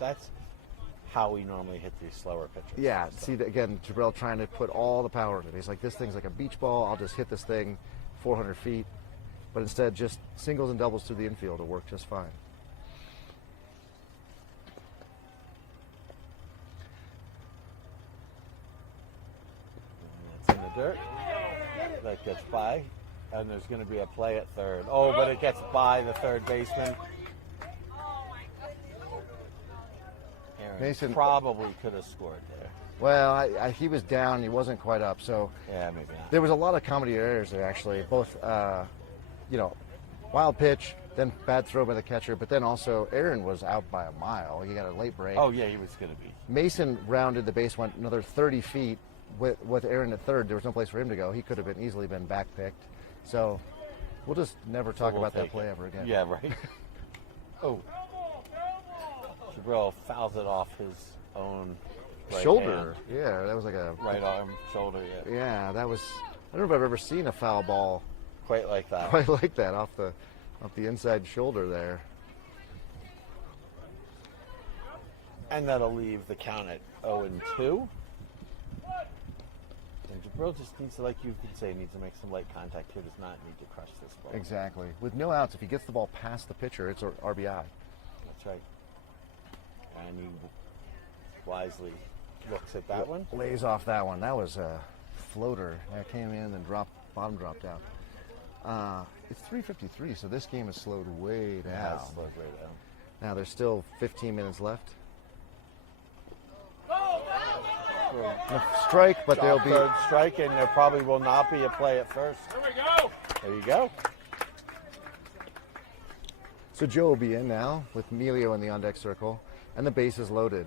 how we normally hit these slower pitches. Yeah, So, see, again, Jabril trying to put all the power into it. He's like, this thing's like a beach ball. I'll just hit this thing 400 feet. But instead, just singles and doubles through the infield will work just fine. It's in the dirt. That gets by. And there's going to be a play at third. Oh, but it gets by the third baseman. Aaron Mason- probably could have scored there. Well, he was down. He wasn't quite up. So Yeah, maybe not. there was a lot of comedy errors there, actually. Both, wild pitch, then bad throw by the catcher. But then also, Aaron was out by a mile. He got a late break. Oh, yeah, he was going to be. Mason rounded the base, went another 30 feet with Aaron at third. There was no place for him to go. He could have easily been backpicked. So we'll just never talk We'll about that take play it. ever again. Yeah, right. Oh. Jabril fouls it off his own right Shoulder. hand. Yeah, that was like a Right arm, shoulder, yeah. Yeah, that was. I don't know if I've ever seen a foul ball Quite like that. quite like that off the inside shoulder there. And that'll leave the count at 0-2. And Jabril just needs to, like you've been saying, needs to make some light contact here. Does not need to crush this ball. Exactly. With no outs, if he gets the ball past the pitcher, it's an RBI. That's right. And he wisely looks at that one. Lays off that one. That was a floater that came in and bottom dropped out. It's 3:53, so this game is slowed way down. Yeah, it's slowed way down. Now there's still 15 minutes left. A strike, but there'll be Third strike, and there probably will not be a play at first. There we go. There you go. So Joe will be in now with Emilio in the on-deck circle, and the base is loaded.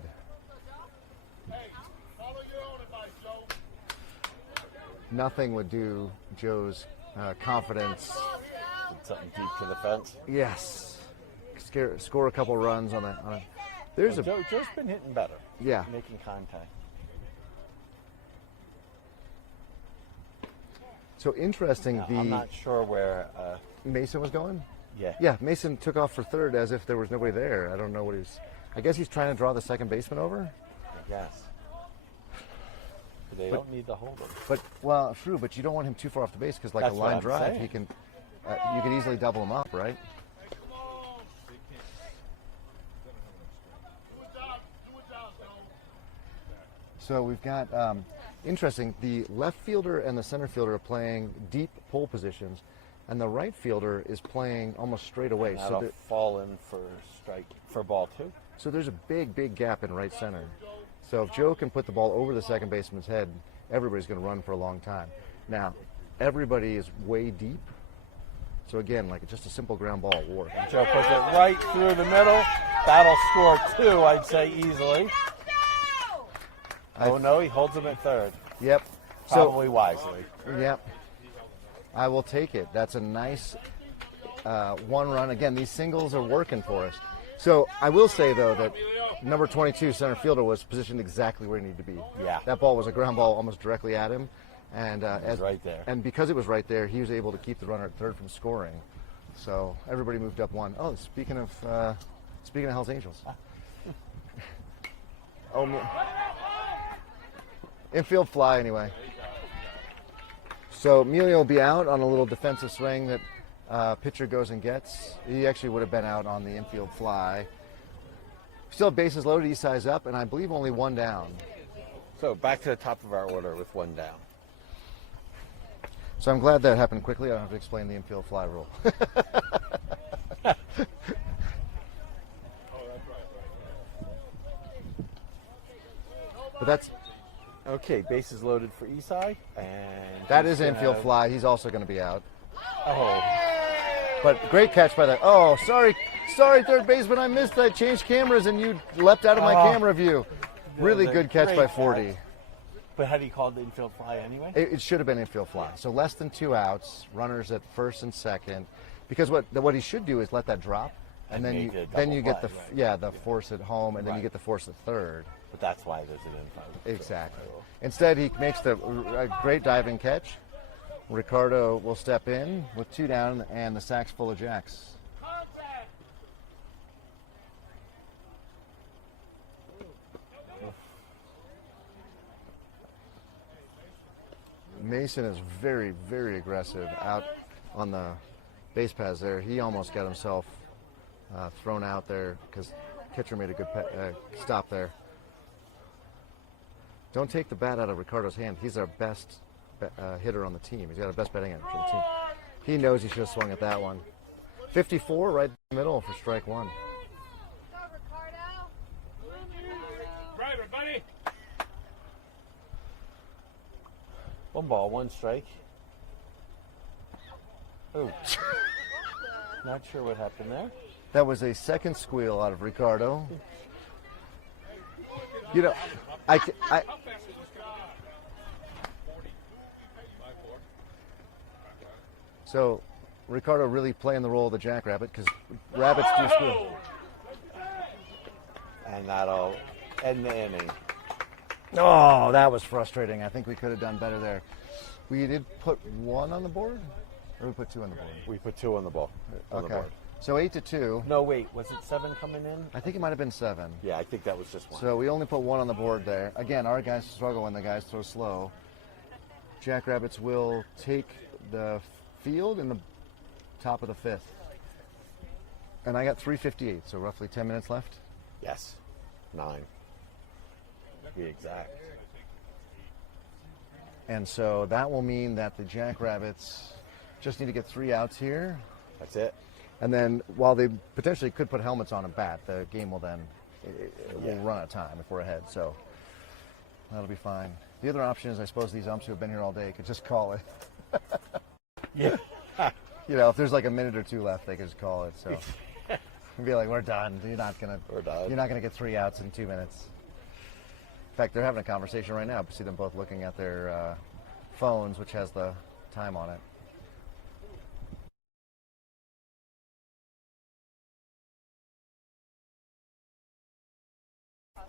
Nothing would do Joe's confidence. Something deep to the fence. Yes, score a couple runs on a. There's a Joe's been hitting better. Yeah. Making contact. So interesting. Now, The I'm not sure where. Mason was going. Yeah. Yeah, Mason took off for third as if there was nobody there. I don't know what he's. I guess he's trying to draw the second baseman over. Yes. They don't need to hold him. But well, true. But you don't want him too far off the base because, like That's a what line I'm drive, saying. he can. You can easily double him up, right? So we've got interesting. The left fielder and the center fielder are playing deep pole positions, and the right fielder is playing almost straight away. That'll fall in for strike for ball 2. So there's a big gap in right center. So if Joe can put the ball over the second baseman's head, everybody's going to run for a long time. Now, everybody is way deep. So again, like just a simple ground ball war. Joe puts it right through the middle. That'll score 2, I'd say, easily. Oh no, he holds him at third. Yep. Probably wisely. Yep. I will take it. That's a nice one run. Again, these singles are working for us. So I will say, though, that number 22, center fielder, was positioned exactly where he needed to be. Yeah. That ball was a ground ball almost directly at him. And right there. And because it was right there, he was able to keep the runner at third from scoring. So everybody moved up one. Oh, speaking of Hell's Angels. Infield fly anyway. So Emilio will be out on a little defensive swing that pitcher goes and gets. He actually would have been out on the infield fly. Still bases loaded, east side's up, and I believe only one down. So back to the top of our order with one down. So I'm glad that happened quickly. I don't have to explain the infield fly rule. But that's Okay, bases loaded for Isai, and that he's is gonna infield have- fly. He's also going to be out. Oh, But great catch by that. Oh, sorry, third baseman. I missed. I changed cameras and you leapt out of my camera view. Really was a good catch great by 40. catch. But had he called the infield fly anyway? It should have been infield fly. So less than 2 outs, runners at first and second. Because what he should do is let that drop, and then make you it a then double you get play, the right. the force at home, and then you Right. get the force at third. But that's why there's an infield. Exactly. Instead, he makes a great diving catch. Ricardo will step in with 2 down and the sack's full of jacks. Mason is very, very aggressive out on the base paths there. He almost got himself thrown out there because catcher made a good stop there. Don't take the bat out of Ricardo's hand. He's our best hitter on the team. He's got our best batting average on the team. He knows he should have swung at that one. 54 right in the middle for strike 1. Go, Ricardo. Driver, buddy. 1 ball, 1 strike. Oh. Not sure what happened there. That was a second squeal out of Ricardo. You know, I How fast is this guy? 40. 5'4". so Ricardo really playing the role of the jackrabbit because rabbits do squeal. And that'll end the inning. Oh, that was frustrating. I think we could have done better there. We did put 1 on the board, or we put 2 on the board. We put 2 on the ball. On the Okay. board. So 8-2. No, wait, was it 7 coming in? I think it might have been 7. Yeah, I think that was just 1. So we only put 1 on the board there. Again, our guys struggle when the guys throw slow. Jackrabbits will take the field in the top of the 5th. And I got 3:58, so roughly 10 minutes left. Yes, 9. To be exact. And so that will mean that the Jackrabbits just need to get 3 outs here. That's it. And then while they potentially could put helmets on and bat, the game will then will run out of time if we're ahead. So that'll be fine. The other option is, I suppose, these umps who have been here all day could just call it. Yeah. You know, if there's like a minute or 2 left, they could just call it. So be like, we're done. You're not gonna get 3 outs in 2 minutes. In fact, they're having a conversation right now. I see them both looking at their phones, which has the time on it.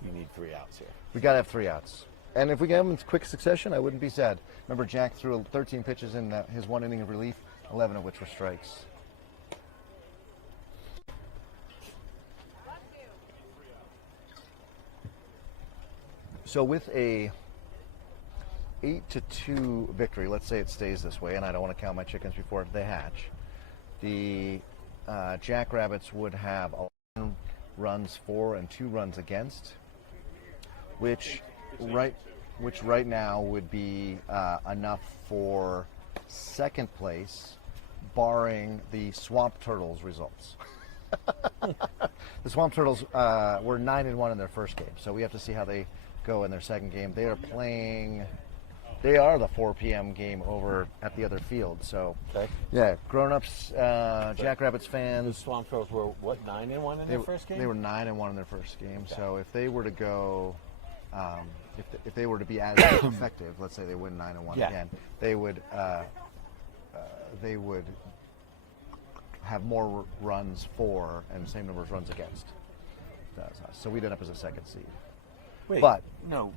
You need 3 outs here. We got to have 3 outs. And if we get them in quick succession, I wouldn't be sad. Remember, Jack threw 13 pitches in his 1 inning of relief, 11 of which were strikes. So with a 8-2 victory, let's say it stays this way, and I don't want to count my chickens before they hatch, the Jackrabbits would have 11 runs for and 2 runs against, which right now would be enough for second place, barring the Swamp Turtles results. The Swamp Turtles were 9-1 in their first game, so we have to see how they go in their second game. They are the 4 p.m. game over at the other field. So, Okay. yeah, grown-ups, Jackrabbits The fans, Swamp Turtles were, what, 9-1 in their first game? they were 9-1 in their first game. Okay. So if they were to go, if they were to be as effective, let's say they win 9-1 Yeah. again, they would have more runs for and the same number of runs against. That's us. So we'd end up as a second seed. Wait, but- no.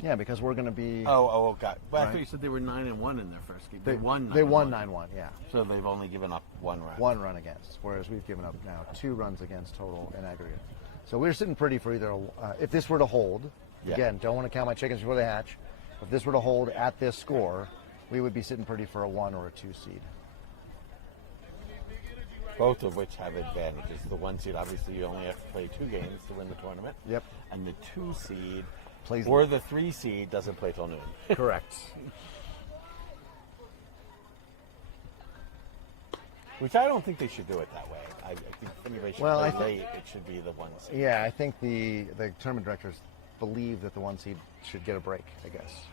Yeah, because we're going to be. Oh, God. But I Right. thought you said they were 9-1 in their first game. They won 9-1. They won 9-1. Yeah, So they've only given up 1 run. 1 run against, whereas we've given up now 2 runs against total in aggregate. So we're sitting pretty for either. If this were to hold, Yeah. again, don't want to count my chickens before they hatch. If this were to hold at this score, we would be sitting pretty for a 1 or a 2 seed. Both of which have advantages. The 1 seed, obviously, you only have to play 2 games to win the tournament. Yep. And the 2 seed, Plays or the 3 seed, doesn't play till noon. Correct. Which I don't think they should do it that way. I think if anybody should Well, play I think- late, it should be the 1 seed. Yeah, I think the tournament directors believe that the 1 seed should get a break, I guess.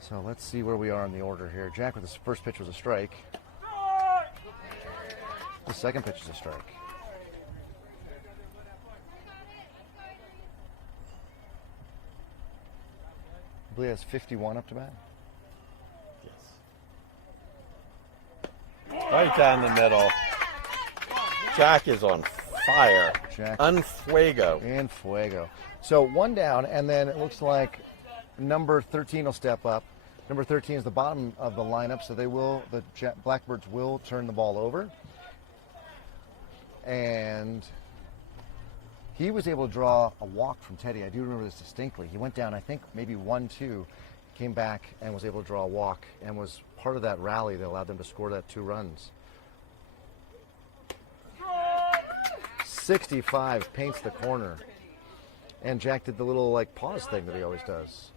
So let's see where we are in the order here. Jack with his first pitch was a strike. The second pitch is a strike. I believe he has 51 up to bat. Yes. Right down the middle. Jack is on fire. Jack. Unfuego. And fuego. So 1 down, and then it looks like number 13 will step up. Number 13 is the bottom of the lineup, so the Blackbirds will turn the ball over. And he was able to draw a walk from Teddy. I do remember this distinctly. He went down, I think, maybe 1-2, came back and was able to draw a walk and was part of that rally that allowed them to score that 2 runs. 65 paints the corner. And Jack did the little pause thing that he always does.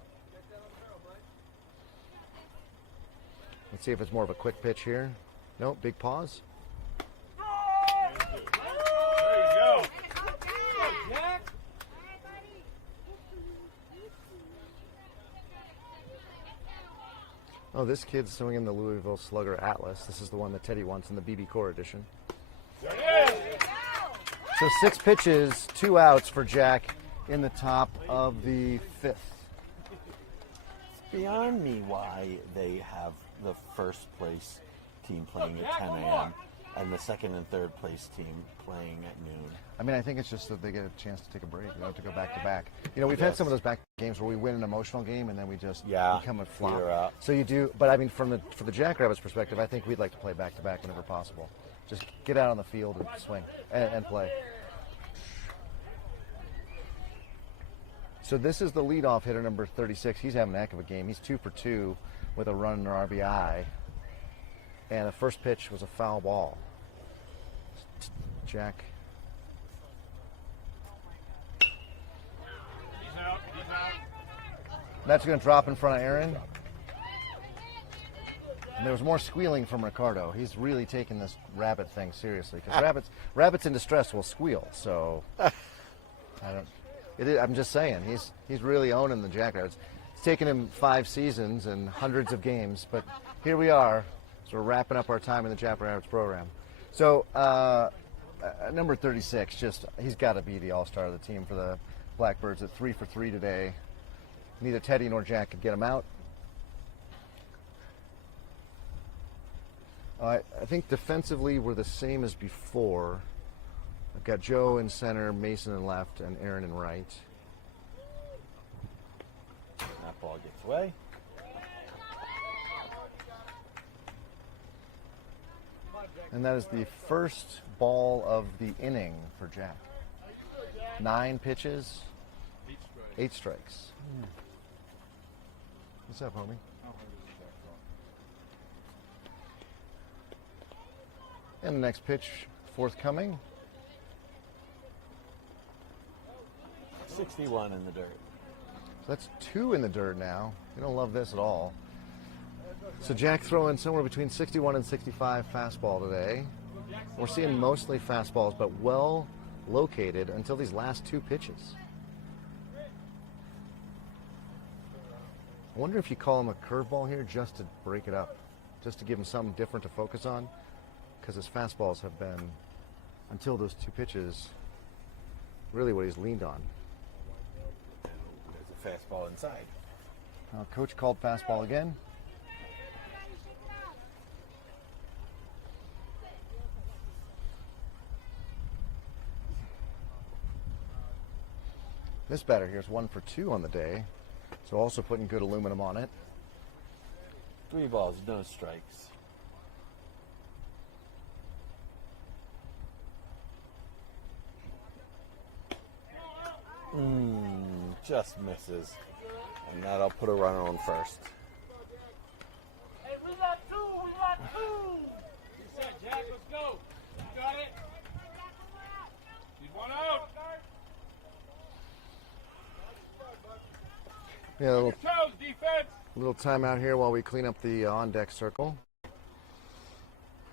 Let's see if it's more of a quick pitch here. Nope, big pause. There you go. Oh, this kid's swinging the Louisville Slugger Atlas. This is the one that Teddy wants in the BB Core edition. There it is. So 6 pitches, 2 outs for Jack in the top of the 5th. Beyond me why they have the first place team playing at 10 a.m. and the second and third place team playing at noon. I mean, I think it's just that they get a chance to take a break. They don't have to go back to back. You know, we've had some of those back games where we win an emotional game and then we just become a flop. peter out. So you do, but I mean, for the Jackrabbits' perspective, I think we'd like to play back to back whenever possible. Just get out on the field and swing and play. So this is the leadoff hitter, number 36. He's having a heck of a game. He's 2 for 2 with a run and an RBI. And the first pitch was a foul ball. Jack. That's going to drop in front of Aaron. And there was more squealing from Ricardo. He's really taking this rabbit thing seriously because rabbits in distress will squeal. So I'm just saying he's really owning the Jackrabbits. It's taken him 5 seasons and hundreds of games, but here we are. So we're wrapping up our time in the Jackrabbits program. So number 36, he's got to be the all-star of the team for the Blackbirds at 3 for 3 today. Neither Teddy nor Jack could get him out. I think defensively we're the same as before. I've got Joe in center, Mason in left, and Aaron in right. That ball gets away. And that is the first ball of the inning for Jack. 9 pitches, 8 strikes. What's up, homie? And the next pitch forthcoming. 61 in the dirt. So that's 2 in the dirt now. We don't love this at all. So Jack throwing somewhere between 61 and 65 fastball today. We're seeing mostly fastballs, but well located until these last 2 pitches. I wonder if you call him a curveball here just to break it up, just to give him something different to focus on, because his fastballs have been, until those 2 pitches, really what he's leaned on. There's a fastball inside. Coach called fastball again. This batter here is 1 for 2 on the day, so also putting good aluminum on it. 3 balls, no strikes. Just misses. And that'll put a runner on first. Hey, we got 2. We got 2. You said, Jack, let's go. You got it? He's 1 out. Yeah, a little, Toes, defense. little timeout here while we clean up the on-deck circle.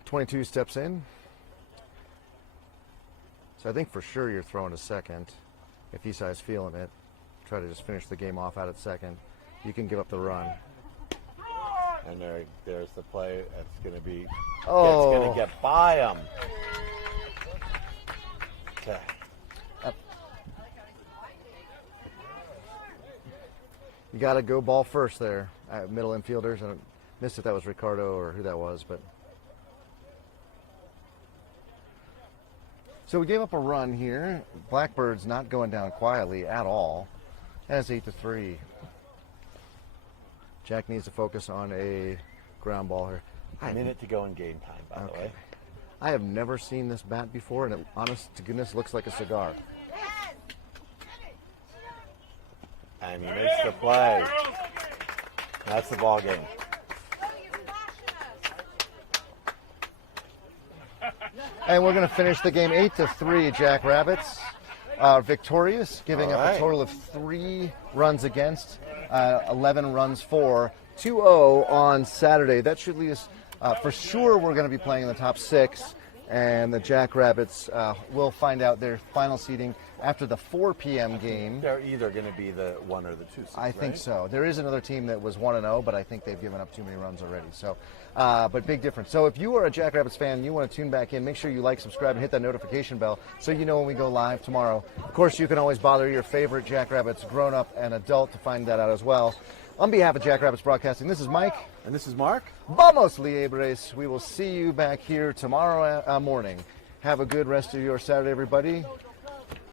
22 steps in. So I think for sure you're throwing to second. If Esai's feeling it, try to just finish the game off out at second. You can give up the run. And there's the play. That's going to be. Oh. It's going to get by him. Okay. You got to go ball first there, middle infielders. I missed if that was Ricardo or who that was, but. So we gave up a run here. Blackbirds not going down quietly at all. And it's 8 to 3. Jack needs to focus on a ground ball here. A minute to go in game time, by the way. I have never seen this bat before, and it, honest to goodness, looks like a cigar. And he makes the play. That's the ball game. And we're going to finish the game 8 to 3. Jackrabbits victorious, giving up a total of 3 runs against, 11 runs for, 2-0 on Saturday. That should lead us, for sure we're going to be playing in the top 6, and the Jackrabbits will find out their final seeding after the 4 p.m. game. They're either going to be the 1 or the 2 seeds, I think right? so. There is another team that was 1-0, but I think they've given up too many runs already. So, but big difference. So if you are a Jackrabbits fan and you want to tune back in, make sure you like, subscribe, and hit that notification bell so you know when we go live tomorrow. Of course, you can always bother your favorite Jackrabbits, grown up and adult, to find that out as well. On behalf of Jackrabbits Broadcasting, this is Mike. And this is Mark. Vamos, Liebres. We will see you back here tomorrow morning. Have a good rest of your Saturday, everybody.